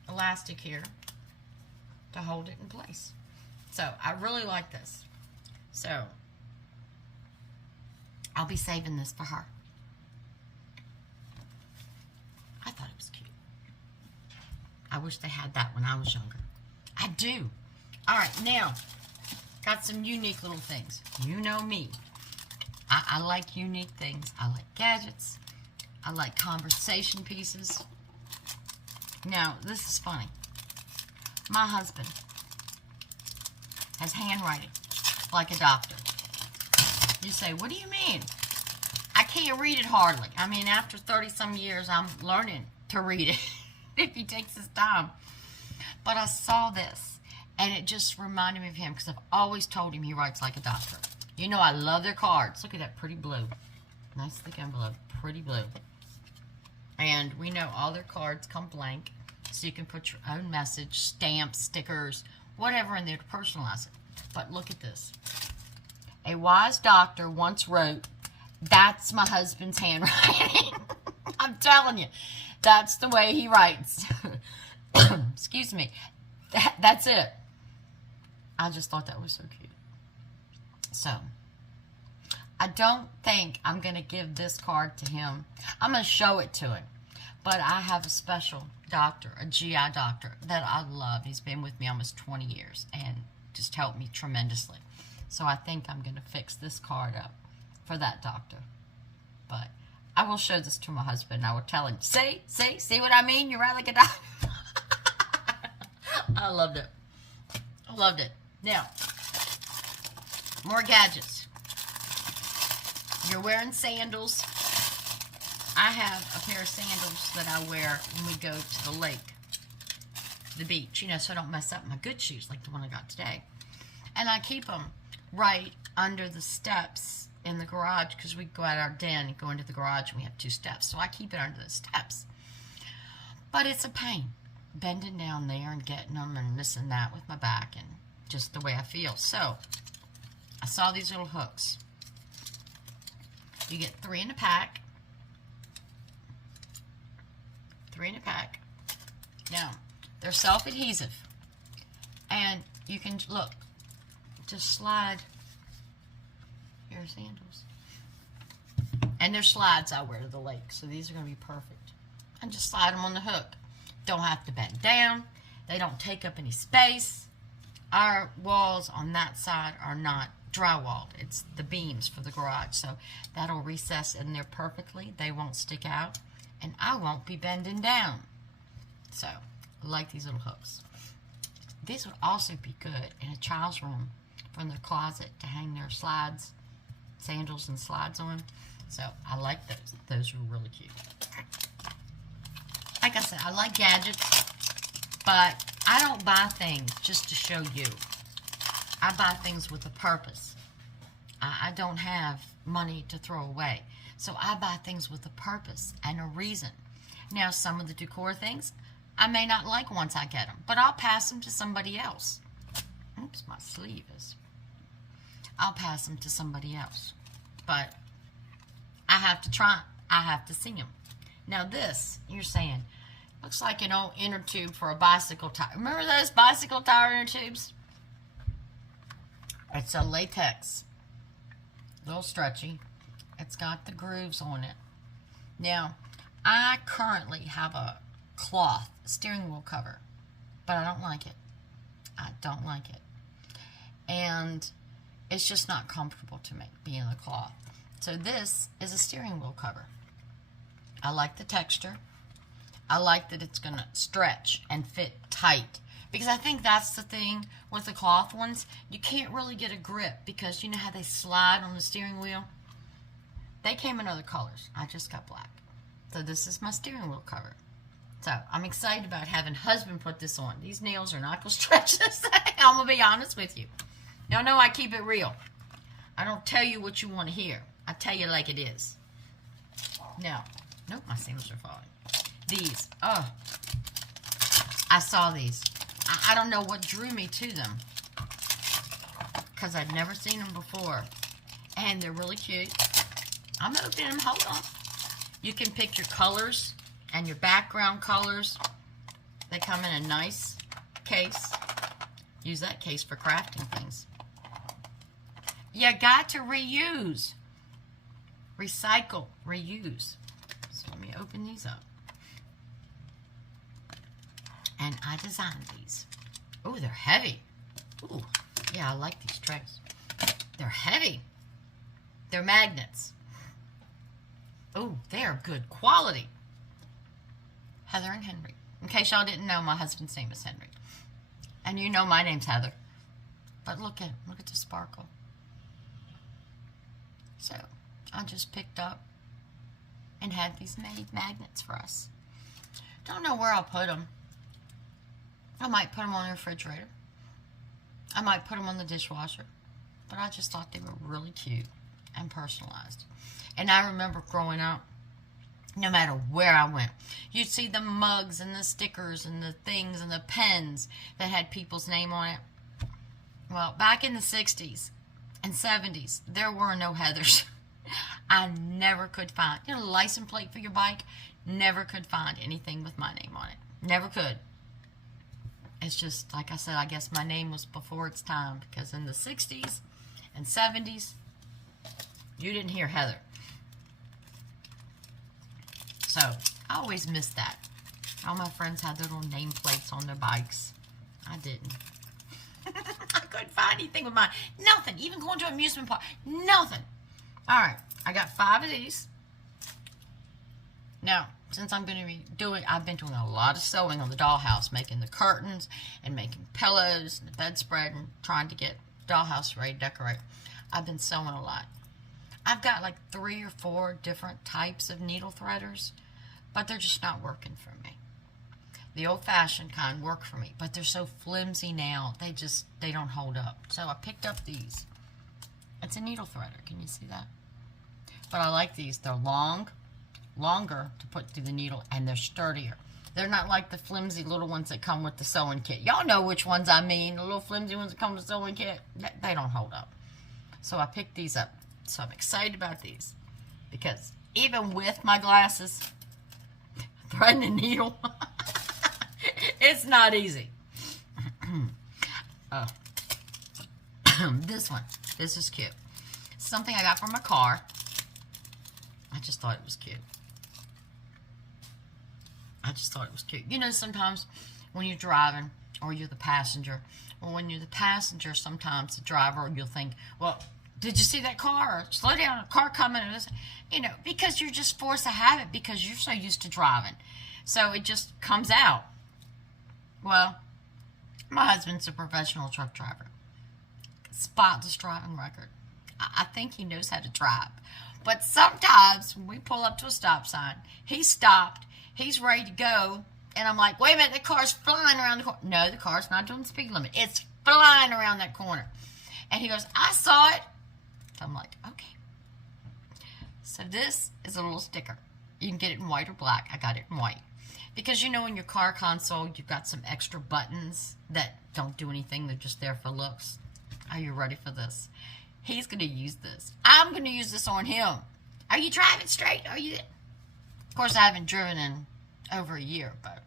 elastic here to hold it in place. So I really like this. So I'll be saving this for her. I thought it was cute. I wish they had that when I was younger. I do. All right, now, got some unique little things. You know me. I like unique things. I like gadgets. I like conversation pieces. Now, this is funny. My husband has handwriting like a doctor. You say, what do you mean? I can't read it hardly. I mean, after 30-some years, I'm learning to read it if he takes his time. But I saw this, and it just reminded me of him because I've always told him he writes like a doctor. You know I love their cards. Look at that pretty blue. Nice thick envelope. Pretty blue. And we know all their cards come blank, so you can put your own message, stamps, stickers, whatever in there to personalize it. But look at this. A wise doctor once wrote, that's my husband's handwriting. I'm telling you, that's the way he writes. Excuse me. That's it. I just thought that was so cute. So, I don't think I'm going to give this card to him. I'm going to show it to him. But I have a special doctor, a GI doctor, that I love. He's been with me almost 20 years and just helped me tremendously. So I think I'm going to fix this card up for that doctor. But I will show this to my husband. I will tell him, see what I mean? You write like a doctor. I loved it. I loved it. Now, more gadgets. You're wearing sandals. I have a pair of sandals that I wear when we go to the lake, the beach, so I don't mess up my good shoes like the one I got today. And I keep them right under the steps in the garage because we go out our den and go into the garage and we have 2 steps. So I keep it under the steps. But it's a pain bending down there and getting them and missing that with my back and just the way I feel. So I saw these little hooks. You get 3 in a pack. 3 in a pack. Now, they're self-adhesive. And you can, look, just slide your sandals. And they're slides I wear to the lake, so these are going to be perfect. And just slide them on the hook. Don't have to bend down. They don't take up any space. Our walls on that side are not drywalled. It's the beams for the garage, so that'll recess in there perfectly. They won't stick out, and I won't be bending down. So, I like these little hooks. These would also be good in a child's room from their closet to hang their slides, sandals and slides on. So, I like those. Those are really cute. Like I said, I like gadgets, but I don't buy things just to show you. I buy things with a purpose. I don't have money to throw away. So I buy things with a purpose and a reason. Now, some of the decor things, I may not like once I get them, but I'll pass them to somebody else. Oops, my sleeve is. I'll pass them to somebody else. But I have to try. I have to see them. Now this, you're saying, looks like an old inner tube for a bicycle tire. Remember those bicycle tire inner tubes? It's a latex. A little stretchy. It's got the grooves on it. Now, I currently have a cloth steering wheel cover, but I don't like it. I don't like it. And it's just not comfortable to me, being the cloth. So this is a steering wheel cover. I like the texture. I like that it's going to stretch and fit tight. Because I think that's the thing with the cloth ones. You can't really get a grip because you know how they slide on the steering wheel? They came in other colors. I just got black. So this is my steering wheel cover. So I'm excited about having husband put this on. These nails are not going to stretch this thing. I'm going to be honest with you. Y'all know I keep it real. I don't tell you what you want to hear. I tell you like it is. Now, nope, my sandals are falling. These, oh, I saw these. I don't know what drew me to them because I'd never seen them before. And they're really cute. I'm opening them. Hold on. You can pick your colors and your background colors. They come in a nice case. Use that case for crafting things. You got to reuse. Recycle. Reuse. So let me open these up. And I designed these. Oh, they're heavy. Ooh, yeah, I like these trays. They're heavy. They're magnets. Oh, they are good quality. Heather and Henry. In case y'all didn't know, my husband's name is Henry. And you know my name's Heather. But look at the sparkle. So, I just picked up and had these made magnets for us. Don't know where I'll put them. I might put them on the refrigerator. I might put them on the dishwasher. But I just thought they were really cute and personalized. And I remember growing up, no matter where I went, you'd see the mugs and the stickers and the things and the pens that had people's name on it. Well, back in the 60s and 70s, there were no Heathers. I never could find, a license plate for your bike, never could find anything with my name on it. Never could. It's just, like I said, I guess my name was before its time, because in the 60s and 70s, you didn't hear Heather. So, I always missed that. All my friends had their little nameplates on their bikes. I didn't. I couldn't find anything with mine. Nothing. Even going to an amusement park. Nothing. Alright, I got 5 of these. Now, since I'm going to be doing, I've been doing a lot of sewing on the dollhouse, making the curtains and making pillows and the bedspread and trying to get dollhouse ready to decorate. I've been sewing a lot. I've got like 3 or 4 different types of needle threaders, but they're just not working for me. The old-fashioned kind work for me, but they're so flimsy now, they don't hold up. So I picked up these. It's a needle threader. Can you see that? But I like these. They're longer to put through the needle, and they're sturdier. They're not like the flimsy little ones that come with the sewing kit. Y'all know which ones I mean. The little flimsy ones that come with the sewing kit. They don't hold up. So I picked these up. So I'm excited about these. Because even with my glasses, threading a needle, it's not easy. This one. This is cute. Something I got from my car. I just thought it was cute. I just thought it was cute. You know, sometimes when you're driving, or you're the passenger, or when you're the passenger, sometimes the driver, you'll think, well, did you see that car? Or slow down, a car coming. You know, because you're just forced to have it because you're so used to driving. So it just comes out. Well, my husband's a professional truck driver. Spotless driving record. I think he knows how to drive. But sometimes when we pull up to a stop sign, he's stopped, he's ready to go, and I'm like, wait a minute, the car's flying around the corner. No, the car's not doing the speed limit. It's flying around that corner. And he goes, I saw it. So I'm like, okay. So this is a little sticker. You can get it in white or black. I got it in white. Because you know in your car console, you've got some extra buttons that don't do anything. They're just there for looks. Are you ready for this? He's going to use this. I'm going to use this on him. Are you driving straight? Are you? Of course, I haven't driven in over a year, but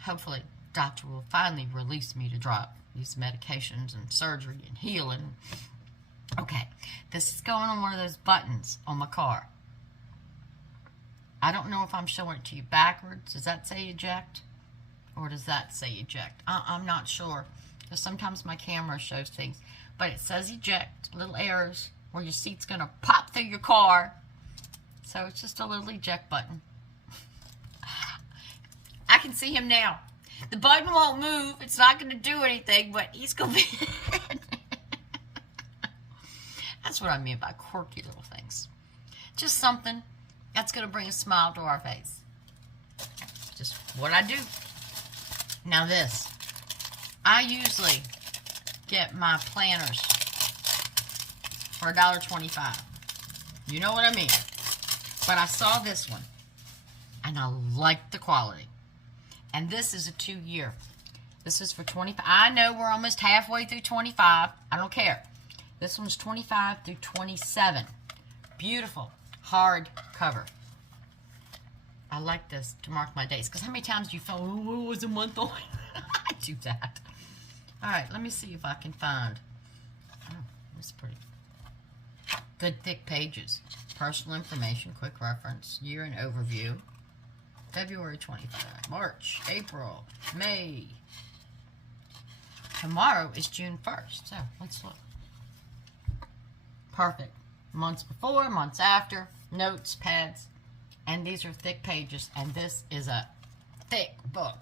hopefully doctor will finally release me to drop these medications and surgery and healing. Okay, this is going on one of those buttons on my car. I don't know if I'm showing it to you backwards. Does that say eject? Or does that say eject? I'm not sure. Because sometimes my camera shows things. But it says eject, little arrows where your seat's going to pop through your car. So it's just a little eject button. I can see him now. The button won't move. It's not going to do anything, but he's going to be... That's what I mean by quirky little things. Just something that's going to bring a smile to our face. Just what I do. Now this. I usually get my planners for $1.25. You know what I mean. But I saw this one. And I like the quality. And this is a 2-year. This is for 25. I know we're almost halfway through 25. I don't care. This one's 25 through 27. Beautiful. Hard cover. I like this to mark my days. Because how many times do you feel, oh, what was a month on? I do that. Alright, let me see if I can find. Oh, that's pretty. Good thick pages. Personal information, quick reference, year and overview. February 25, March, April, May. Tomorrow is June 1st. So, let's look. Perfect. Months before, months after, notes, pads. And these are thick pages. And this is a thick book.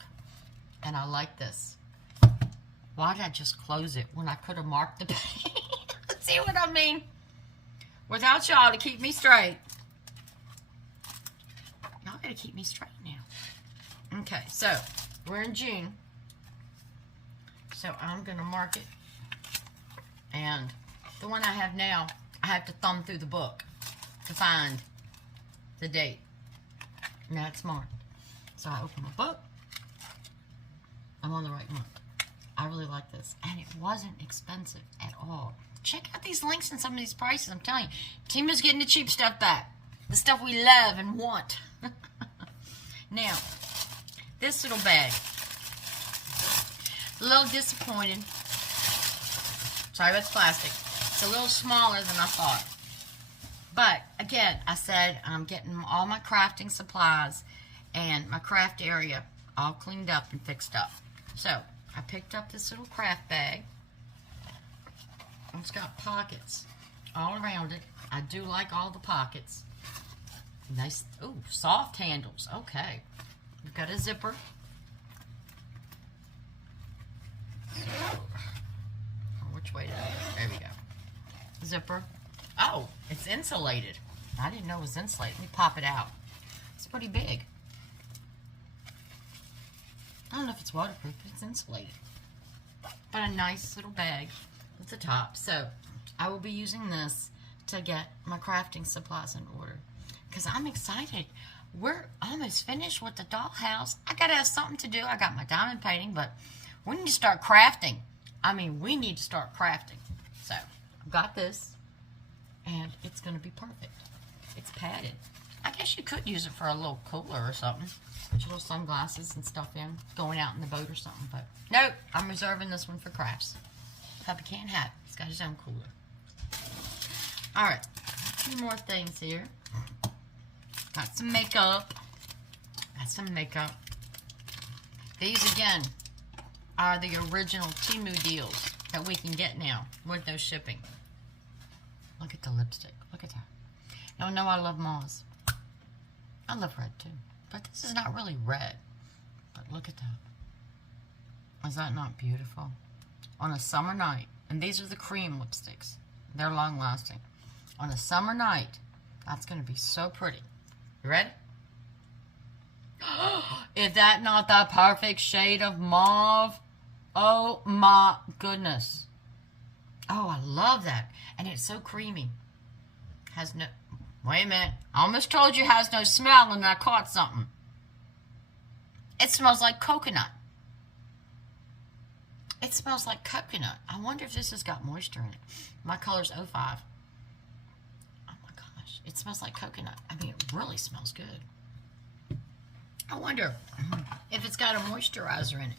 And I like this. Why did I just close it when I could have marked the page? See what I mean? Without y'all to keep me straight. Y'all gotta keep me straight now. Okay, so we're in June. So I'm gonna mark it. And the one I have now, I have to thumb through the book to find the date. Now it's marked. So I open my book. I'm on the right month. I really like this. And it wasn't expensive at all. Check out these links and some of these prices. I'm telling you, Temu's getting the cheap stuff back. The stuff we love and want. Now, this little bag. A little disappointed. Sorry about the plastic. It's a little smaller than I thought. But, again, I said I'm getting all my crafting supplies and my craft area all cleaned up and fixed up. So, I picked up this little craft bag. It's got pockets all around it. I do like all the pockets. Nice, ooh, soft handles. Okay. We've got a zipper. Which way did I go? There we go. Zipper. Oh, it's insulated. I didn't know it was insulated. Let me pop it out. It's pretty big. I don't know if it's waterproof, but it's insulated. But a nice little bag at the top. So I will be using this to get my crafting supplies in order. Because I'm excited. We're almost finished with the dollhouse. I got to have something to do. I got my diamond painting, but we need to start crafting. I mean, we need to start crafting. So I've got this, and it's going to be perfect. It's padded. I guess you could use it for a little cooler or something. Put your little sunglasses and stuff in, going out in the boat or something. But nope, I'm reserving this one for crafts. Puppy can't have it. He's got his own cooler. Alright, a few more things here. Got some makeup. These, again, are the original Temu deals that we can get now with no shipping. Look at the lipstick. Look at that. Y'all know I love mauve. I love red, too. But this is not really red. But look at that. Is that not beautiful? On a summer night. And these are the cream lipsticks. They're long-lasting. On a summer night, that's going to be so pretty. You ready? Is that not the perfect shade of mauve? Oh my goodness. Oh, I love that. And it's so creamy. Has no... Wait a minute. I almost told you it has no smell and I caught something. It smells like coconut. It smells like coconut. I wonder if this has got moisture in it. My color's 05. Oh my gosh. It smells like coconut. I mean, it really smells good. I wonder if it's got a moisturizer in it.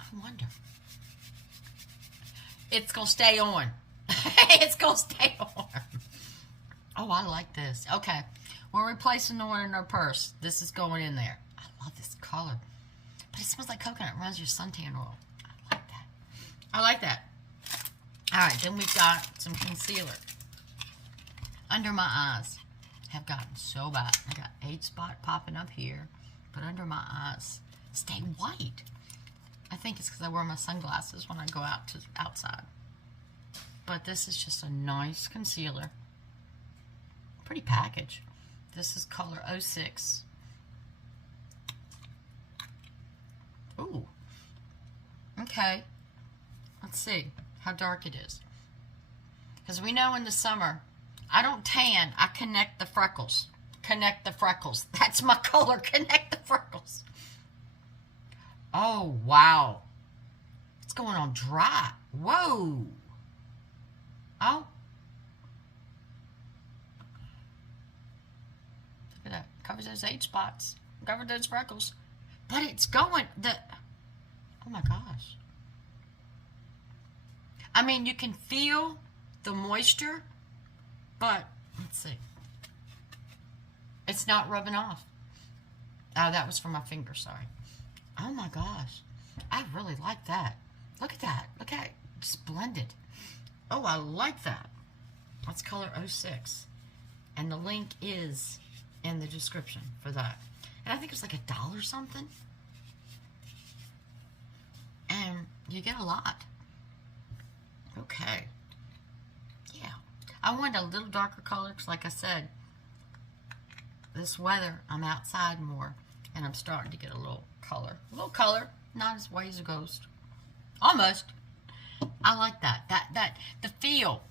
I wonder. It's going to stay on. It's going to stay on. Oh, I like this. Okay. We're replacing the one in our purse. This is going in there. I love this color. But it smells like coconut. It reminds you of suntan oil. I like that. I like that. Alright, then we've got some concealer under my eyes. have gotten so bad. I got age spot popping up here, but under my eyes stay white. I think it's because I wear my sunglasses when I go out to outside. But this is just a nice concealer. Pretty package. This is color 06. Ooh. Okay. Let's see how dark it is. Because we know in the summer, I don't tan, I connect the freckles. Connect the freckles. That's my color, connect the freckles. Oh, wow. It's going on dry. Whoa. Oh. Look at that. Covers those age spots. Covered those freckles. But it's going, oh my gosh. I mean, you can feel the moisture, but let's see. It's not rubbing off. Oh, that was from my finger, sorry. Oh my gosh. I really like that. Look at that. Look at it. Splendid. Oh, I like that. That's color 06. And the link is in the description for that. And I think it's like $1 something. And you get a lot. Okay. Yeah. I wanted a little darker color because, like I said, this weather, I'm outside more. And I'm starting to get a little color. A little color. Not as white as a ghost. Almost. I like that. The feel.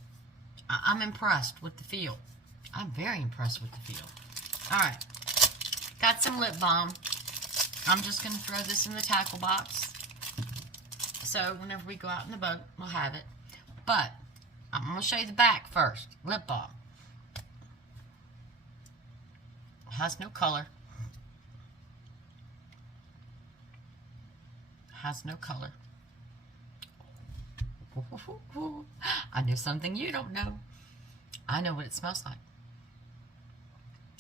I'm impressed with the feel. I'm very impressed with the feel. Alright. Got some lip balm. I'm just going to throw this in the tackle box. So whenever we go out in the boat, we'll have it. But I'm going to show you the back first. Lip balm. Has no color. Has no color. I know something you don't know. I know what it smells like.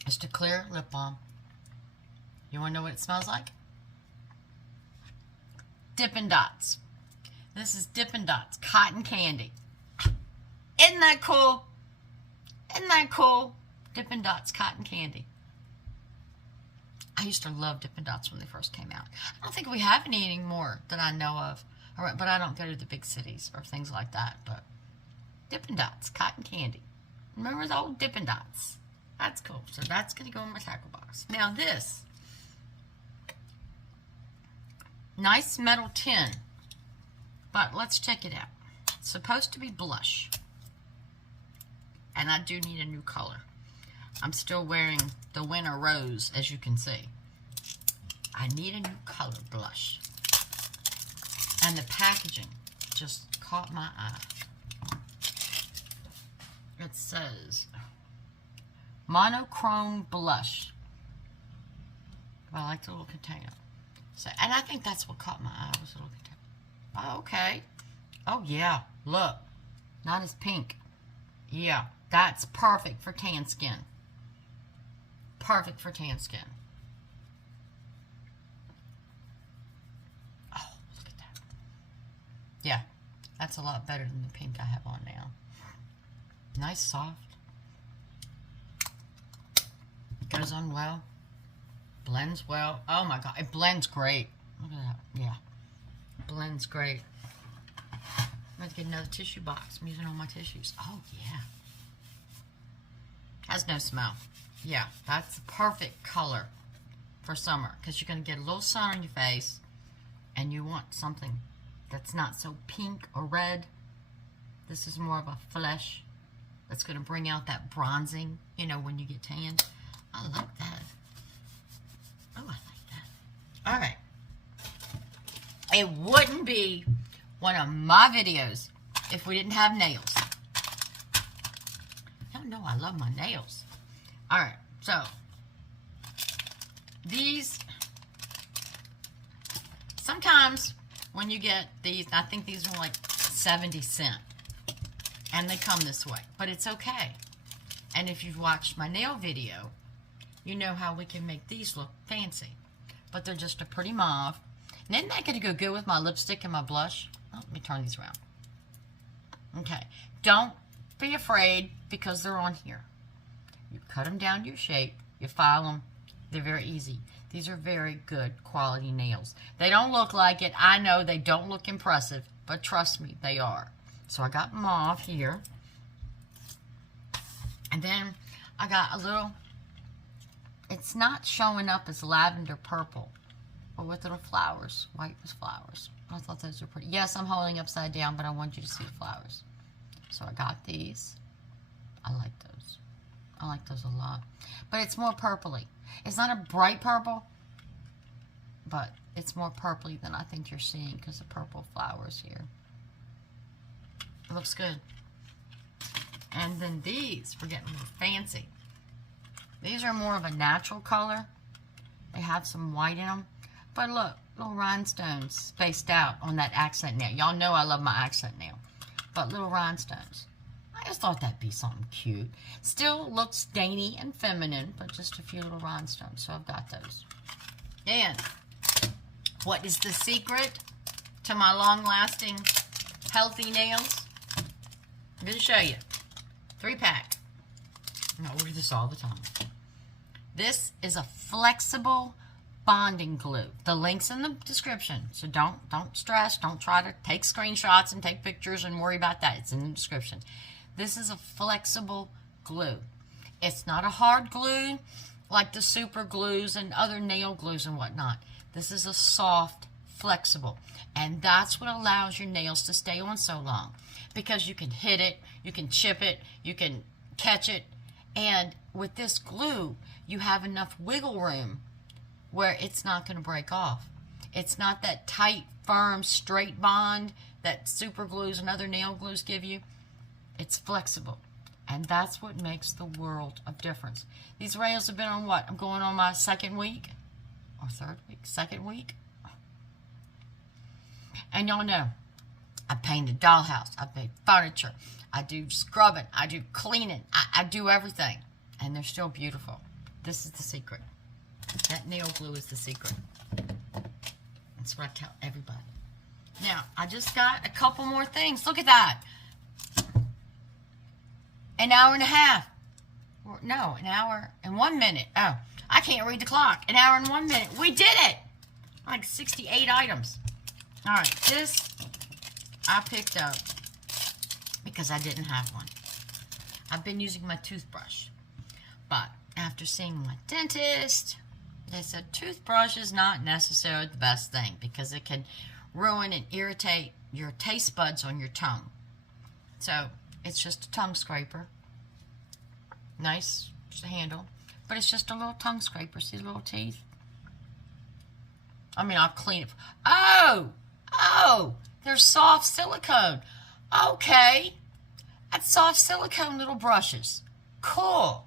It's a clear lip balm. You want to know what it smells like? Dippin' Dots. This is Dippin' Dots cotton candy. Isn't that cool? Isn't that cool? Dippin' Dots cotton candy. I used to love Dippin' Dots when they first came out. I don't think we have any anymore that I know of. But I don't go to the big cities or things like that. But Dippin' Dots, cotton candy. Remember the old Dippin' Dots? That's cool. So that's going to go in my tackle box. Now this. Nice metal tin. But let's check it out. It's supposed to be blush. And I do need a new color. I'm still wearing the Winter Rose, as you can see. I need a new color blush. And the packaging just caught my eye. It says monochrome blush. Well, I like the little container. So, and I think that's what caught my eye was the little container. Oh, okay. Oh yeah, look. Not as pink. Yeah, that's perfect for tan skin. Perfect for tan skin. Oh, look at that. Yeah, that's a lot better than the pink I have on now. Nice, soft. Goes on well. Blends well. Oh my God, it blends great. Look at that. Yeah, blends great. I'm going to get another tissue box. I'm using all my tissues. Oh yeah. Has no smell. Yeah, that's the perfect color for summer because you're going to get a little sun on your face and you want something that's not so pink or red. This is more of a flesh that's going to bring out that bronzing, you know, when you get tanned. I like that. Oh, I like that. All right. It wouldn't be one of my videos if we didn't have nails. Y'all know I love my nails. All right, so these, sometimes when you get these, I think these are like 70 cents, and they come this way, but it's okay. And if you've watched my nail video, you know how we can make these look fancy, but they're just a pretty mauve. And isn't that going to go good with my lipstick and my blush? Oh, let me turn these around. Okay, don't be afraid because they're on here. You cut them down to your shape. You file them. They're very easy. These are very good quality nails. They don't look like it. I know they don't look impressive, but trust me, they are. So I got mauve here. And then I got a little, it's not showing up as lavender purple, but with little flowers, white with flowers. I thought those were pretty. Yes, I'm holding upside down, but I want you to see the flowers. So I got these. I like those. I like those a lot. But it's more purpley. It's not a bright purple, but it's more purpley than I think you're seeing because of purple flowers here. It looks good. And then these, we're getting more fancy. These are more of a natural color. They have some white in them. But look, little rhinestones spaced out on that accent nail. Y'all know I love my accent nail. But little rhinestones. I just thought that'd be something cute. Still looks dainty and feminine, but just a few little rhinestones. So I've got those. And what is the secret to my long-lasting, healthy nails? I'm going to show you. 3-pack. I order this all the time. This is a flexible bonding glue. The link's in the description. So don't stress. Don't try to take screenshots and take pictures and worry about that. It's in the description. This is a flexible glue. It's not a hard glue like the super glues and other nail glues and whatnot. This is a soft, flexible. And that's what allows your nails to stay on so long. Because you can hit it, you can chip it, you can catch it. And with this glue, you have enough wiggle room where it's not going to break off. It's not that tight, firm, straight bond that super glues and other nail glues give you. It's flexible. And that's what makes the world of difference. These rails have been on what? I'm going on my second week? Or third week? Second week? And y'all know, I painted dollhouse. I made furniture. I do scrubbing. I do cleaning. I do everything. And they're still beautiful. This is the secret. That nail glue is the secret. That's what I tell everybody. Now, I just got a couple more things. Look at that. An hour and a half. No, an hour and 1 minute. Oh, I can't read the clock. An hour and 1 minute. We did it. Like 68 items. All right, this I picked up because I didn't have one. I've been using my toothbrush. But after seeing my dentist, they said toothbrush is not necessarily the best thing because it can ruin and irritate your taste buds on your tongue. So it's just a tongue scraper. Nice handle. But it's just a little tongue scraper. See the little teeth? I mean, I'll clean it. Oh, they're soft silicone. Okay. That's soft silicone little brushes. Cool.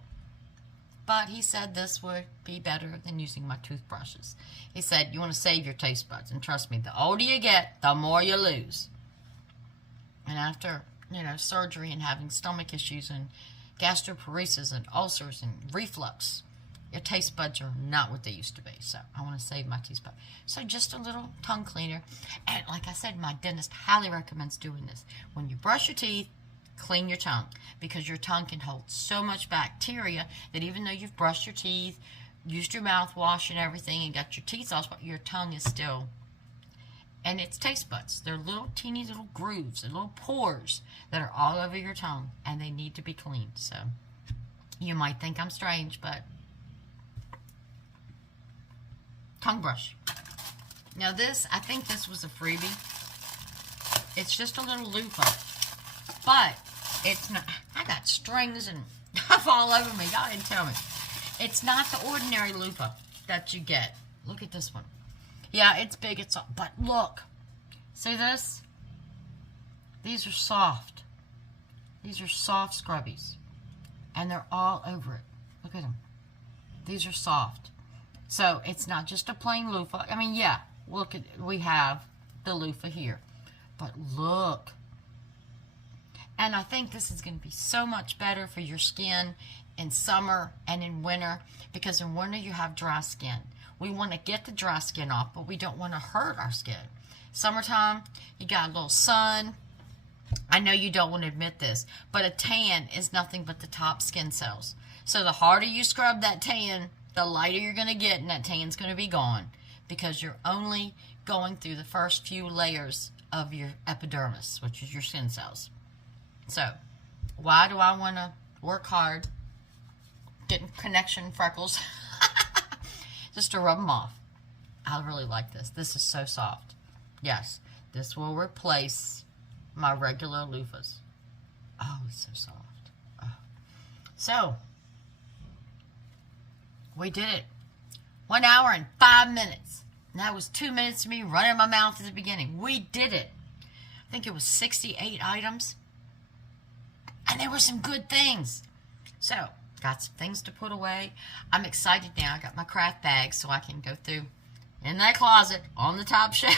But he said this would be better than using my toothbrushes. He said, you want to save your taste buds. And trust me, the older you get, the more you lose. And after, surgery and having stomach issues and gastroparesis and ulcers and reflux, your taste buds are not what they used to be. So I want to save my taste buds. So just a little tongue cleaner. And like I said, my dentist highly recommends doing this. When you brush your teeth, clean your tongue, because your tongue can hold so much bacteria that even though you've brushed your teeth, used your mouthwash and everything, and got your teeth all spot, your tongue is still, and it's taste buds. They're little teeny little grooves and little pores that are all over your tongue, and they need to be cleaned. So you might think I'm strange, but tongue brush. Now this, I think this was a freebie. It's just a little loofah, but it's not. I got strings and stuff all over me. Y'all didn't tell me. It's not the ordinary loofah that you get. Look at this one. Yeah, it's big. It's soft. But look. See this? These are soft. These are soft scrubbies. And they're all over it. Look at them. These are soft. So it's not just a plain loofah. I mean, yeah. Look at, we have the loofah here. But look. And I think this is going to be so much better for your skin in summer and in winter, because in winter you have dry skin. We want to get the dry skin off, but we don't want to hurt our skin. Summertime, you got a little sun, I know you don't want to admit this, but a tan is nothing but the top skin cells. So the harder you scrub that tan, the lighter you're going to get, and that tan's going to be gone because you're only going through the first few layers of your epidermis, which is your skin cells. So why do I want to work hard getting connection freckles just to rub them off? I really like this. This is so soft. Yes, this will replace my regular loofahs. Oh, it's so soft. Oh. So, we did it. 1 hour and 5 minutes. And that was 2 minutes of me running my mouth at the beginning. We did it. I think it was 68 items. And there were some good things. So, got some things to put away. I'm excited now. I got my craft bag so I can go through in that closet on the top shelf.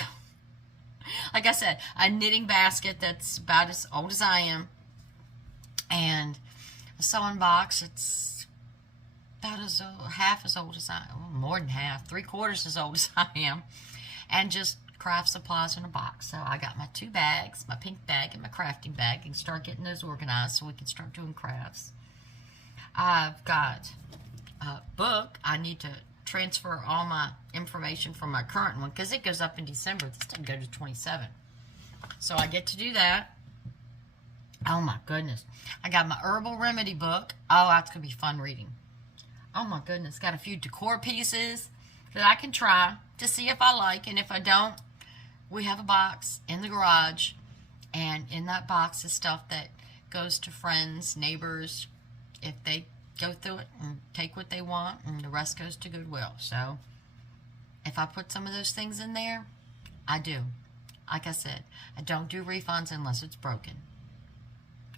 Like I said, a knitting basket that's about as old as I am. And a sewing box. It's about as old, half as old as I am. More than half. 3/4 as old as I am. And just craft supplies in a box. So I got my 2 bags, my pink bag and my crafting bag, and start getting those organized so we can start doing crafts. I've got a book. I need to transfer all my information from my current one because it goes up in December. This doesn't go to 27. So I get to do that. Oh my goodness. I got my herbal remedy book. Oh, that's going to be fun reading. Oh my goodness. Got a few decor pieces that I can try to see if I like. And if I don't, we have a box in the garage. And in that box is stuff that goes to friends, neighbors, if they go through it and take what they want, and the rest goes to Goodwill. So if I put some of those things in there, I do. Like I said, I don't do refunds unless it's broken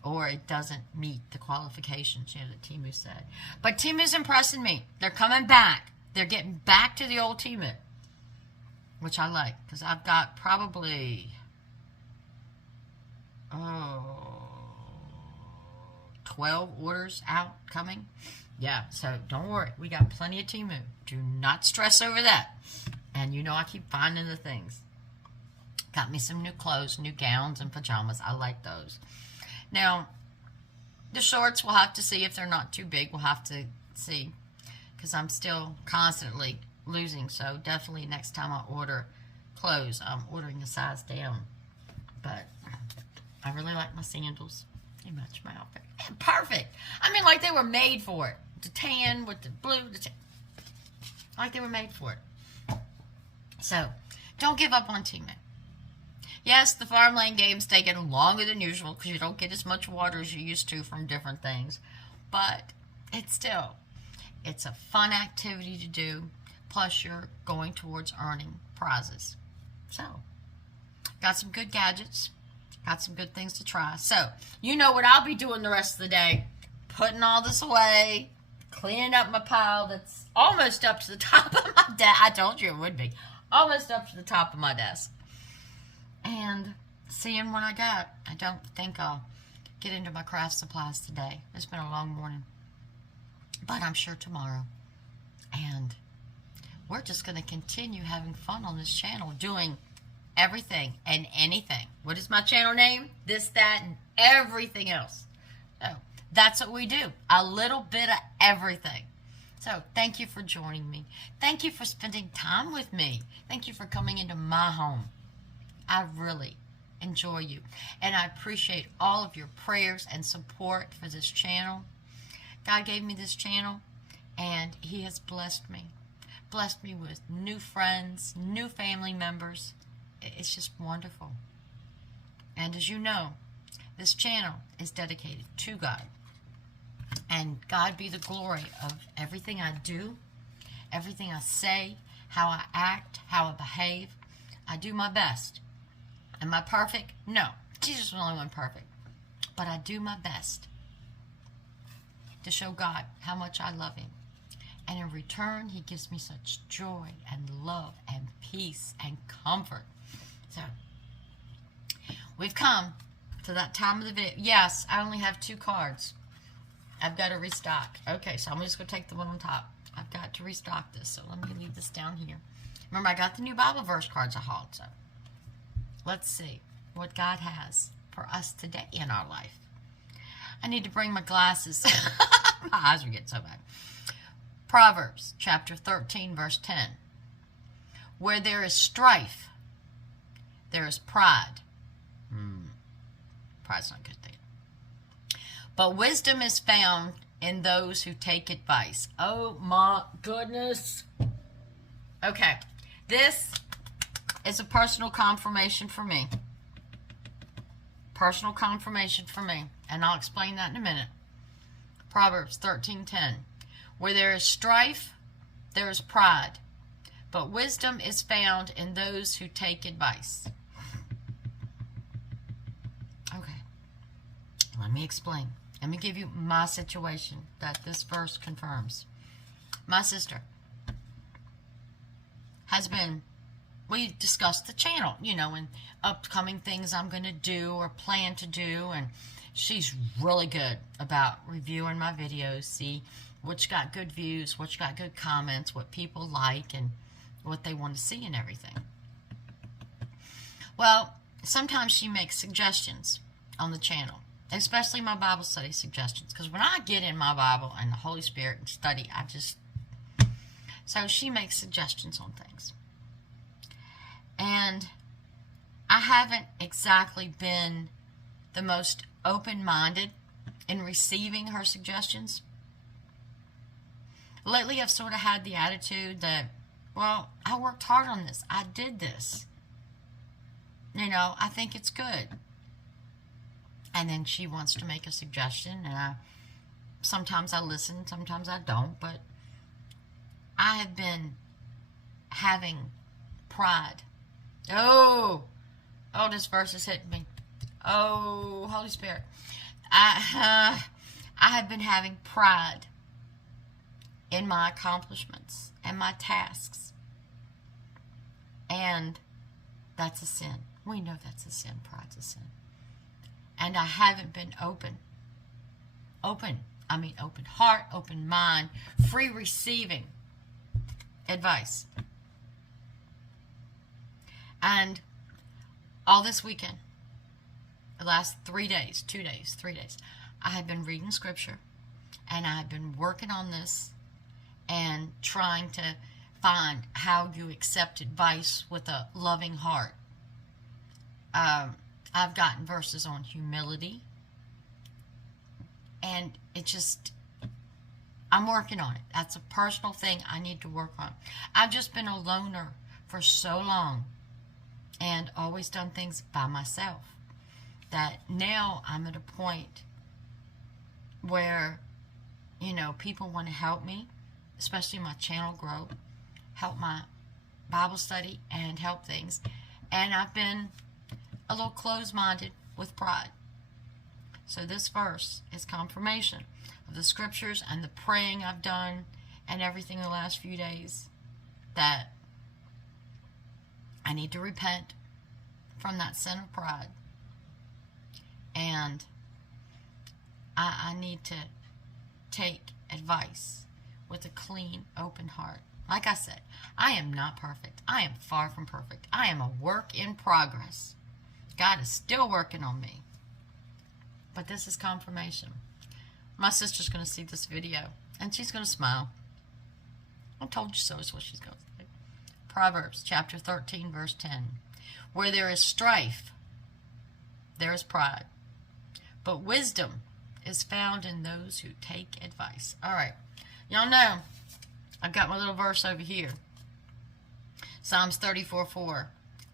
or it doesn't meet the qualifications, that Temu said. But Temu's impressing me. They're coming back. They're getting back to the old Temu, which I like because I've got probably 12 orders out coming. Yeah, so don't worry. We got plenty of Temu. Do not stress over that. And I keep finding the things. Got me some new clothes, new gowns and pajamas. I like those. Now, the shorts, we'll have to see if they're not too big. We'll have to see because I'm still constantly losing. So definitely next time I order clothes, I'm ordering a size down. But I really like my sandals. They match my outfit. Perfect. I mean, like they were made for it. The tan with the blue. Like they were made for it. So, don't give up on Temu. Yes, the Farmland Game's taking longer than usual because you don't get as much water as you used to from different things. But it's a fun activity to do. Plus, you're going towards earning prizes. So, got some good gadgets. Got some good things to try. So, you know what I'll be doing the rest of the day. Putting all this away. Cleaning up my pile that's almost up to the top of my desk. I told you it would be. Almost up to the top of my desk. And seeing what I got. I don't think I'll get into my craft supplies today. It's been a long morning. But I'm sure tomorrow. And we're just going to continue having fun on this channel. Doing everything and anything. What is my channel name? This, that, and everything else. So that's what we do. A little bit of everything. So thank you for joining me. Thank you for spending time with me. Thank you for coming into my home. I really enjoy you. And I appreciate all of your prayers and support for this channel. God gave me this channel and He has blessed me. Blessed me with new friends, new family members. It's just wonderful. And as you know, this channel is dedicated to God. And God be the glory of everything I do, everything I say, how I act, how I behave. I do my best. Am I perfect? No. Jesus is the only one perfect. But I do my best to show God how much I love Him. And in return, He gives me such joy and love and peace and comfort. So, we've come to that time of the video. Yes, I only have 2 cards. I've got to restock. Okay, so I'm just going to take the one on top. I've got to restock this, so let me leave this down here. Remember, I got the new Bible verse cards I hauled, so let's see what God has for us today in our life. I need to bring my glasses. My eyes are getting so bad. Proverbs chapter 13, verse 10. Where there is strife, there is pride. Pride's not a good thing. But wisdom is found in those who take advice. Oh my goodness. Okay, this is a personal confirmation for me. Personal confirmation for me. And I'll explain that in a minute. Proverbs 13:10. Where there is strife, there is pride. But wisdom is found in those who take advice. Okay. Let me explain. Let me give you my situation that this verse confirms. My sister has been, we discussed the channel, and upcoming things I'm going to do or plan to do. And she's really good about reviewing my videos, see which got good views, which got good comments, what people like, and what they want to see and everything. Well, sometimes she makes suggestions on the channel, especially my Bible study suggestions, because when I get in my Bible and the Holy Spirit and study, so she makes suggestions on things. And I haven't exactly been the most open-minded in receiving her suggestions. Lately, I've sort of had the attitude that, well, I worked hard on this. I did this. I think it's good. And then she wants to make a suggestion, and sometimes I listen, sometimes I don't, but I have been having pride. Oh, this verse is hitting me. Oh, Holy Spirit. I have been having pride in my accomplishments and my tasks. And that's a sin. We know that's a sin. Pride's a sin. And I haven't been open heart, open mind, free receiving advice. And all this weekend, the last 3 days, I had been reading scripture, and I had been working on this and trying to find how you accept advice with a loving heart. I've gotten verses on humility, and I'm working on it. That's a personal thing I need to work on. I've just been a loner for so long and always done things by myself that now I'm at a point where, people want to help me, especially my channel grow, help my Bible study, and help things. And I've been a little closed-minded with pride. So this verse is confirmation of the scriptures and the praying I've done and everything in the last few days, that I need to repent from that sin of pride. And I need to take advice with a clean, open heart. Like I said, I am not perfect. I am far from perfect. I am a work in progress. God is still working on me. But this is confirmation. My sister's going to see this video, and she's going to smile. I told you so is what she's going to say. Proverbs chapter 13, verse 10. Where there is strife, there is pride. But wisdom is found in those who take advice. All right. Y'all know, I've got my little verse over here. Psalms 34:4.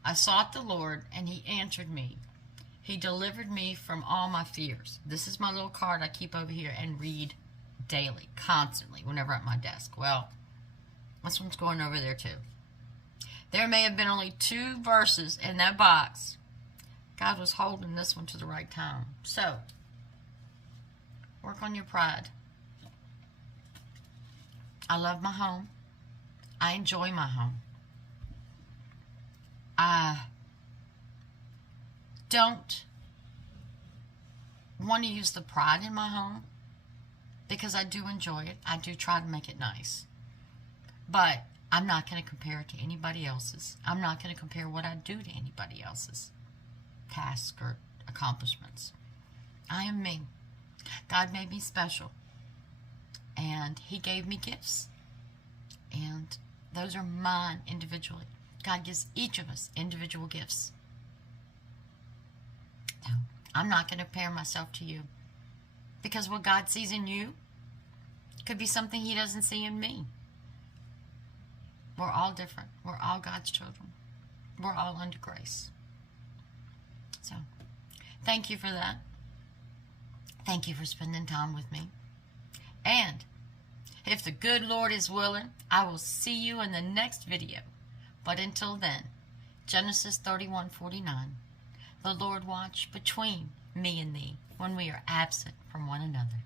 I sought the Lord, and he answered me. He delivered me from all my fears. This is my little card I keep over here and read daily, constantly, whenever I'm at my desk. Well, this one's going over there too. There may have been only 2 verses in that box. God was holding this one to the right time. So, work on your pride. I love my home. I enjoy my home. I don't want to use the pride in my home because I do enjoy it. I do try to make it nice. But I'm not going to compare it to anybody else's. I'm not going to compare what I do to anybody else's task or accomplishments. I am me. God made me special. And He gave me gifts. And those are mine individually. God gives each of us individual gifts. So, I'm not going to compare myself to you. Because what God sees in you could be something He doesn't see in me. We're all different. We're all God's children. We're all under grace. So, thank you for that. Thank you for spending time with me. And if the good Lord is willing, I will see you in the next video. But until then, Genesis 31:49, the Lord watch between me and thee when we are absent from one another.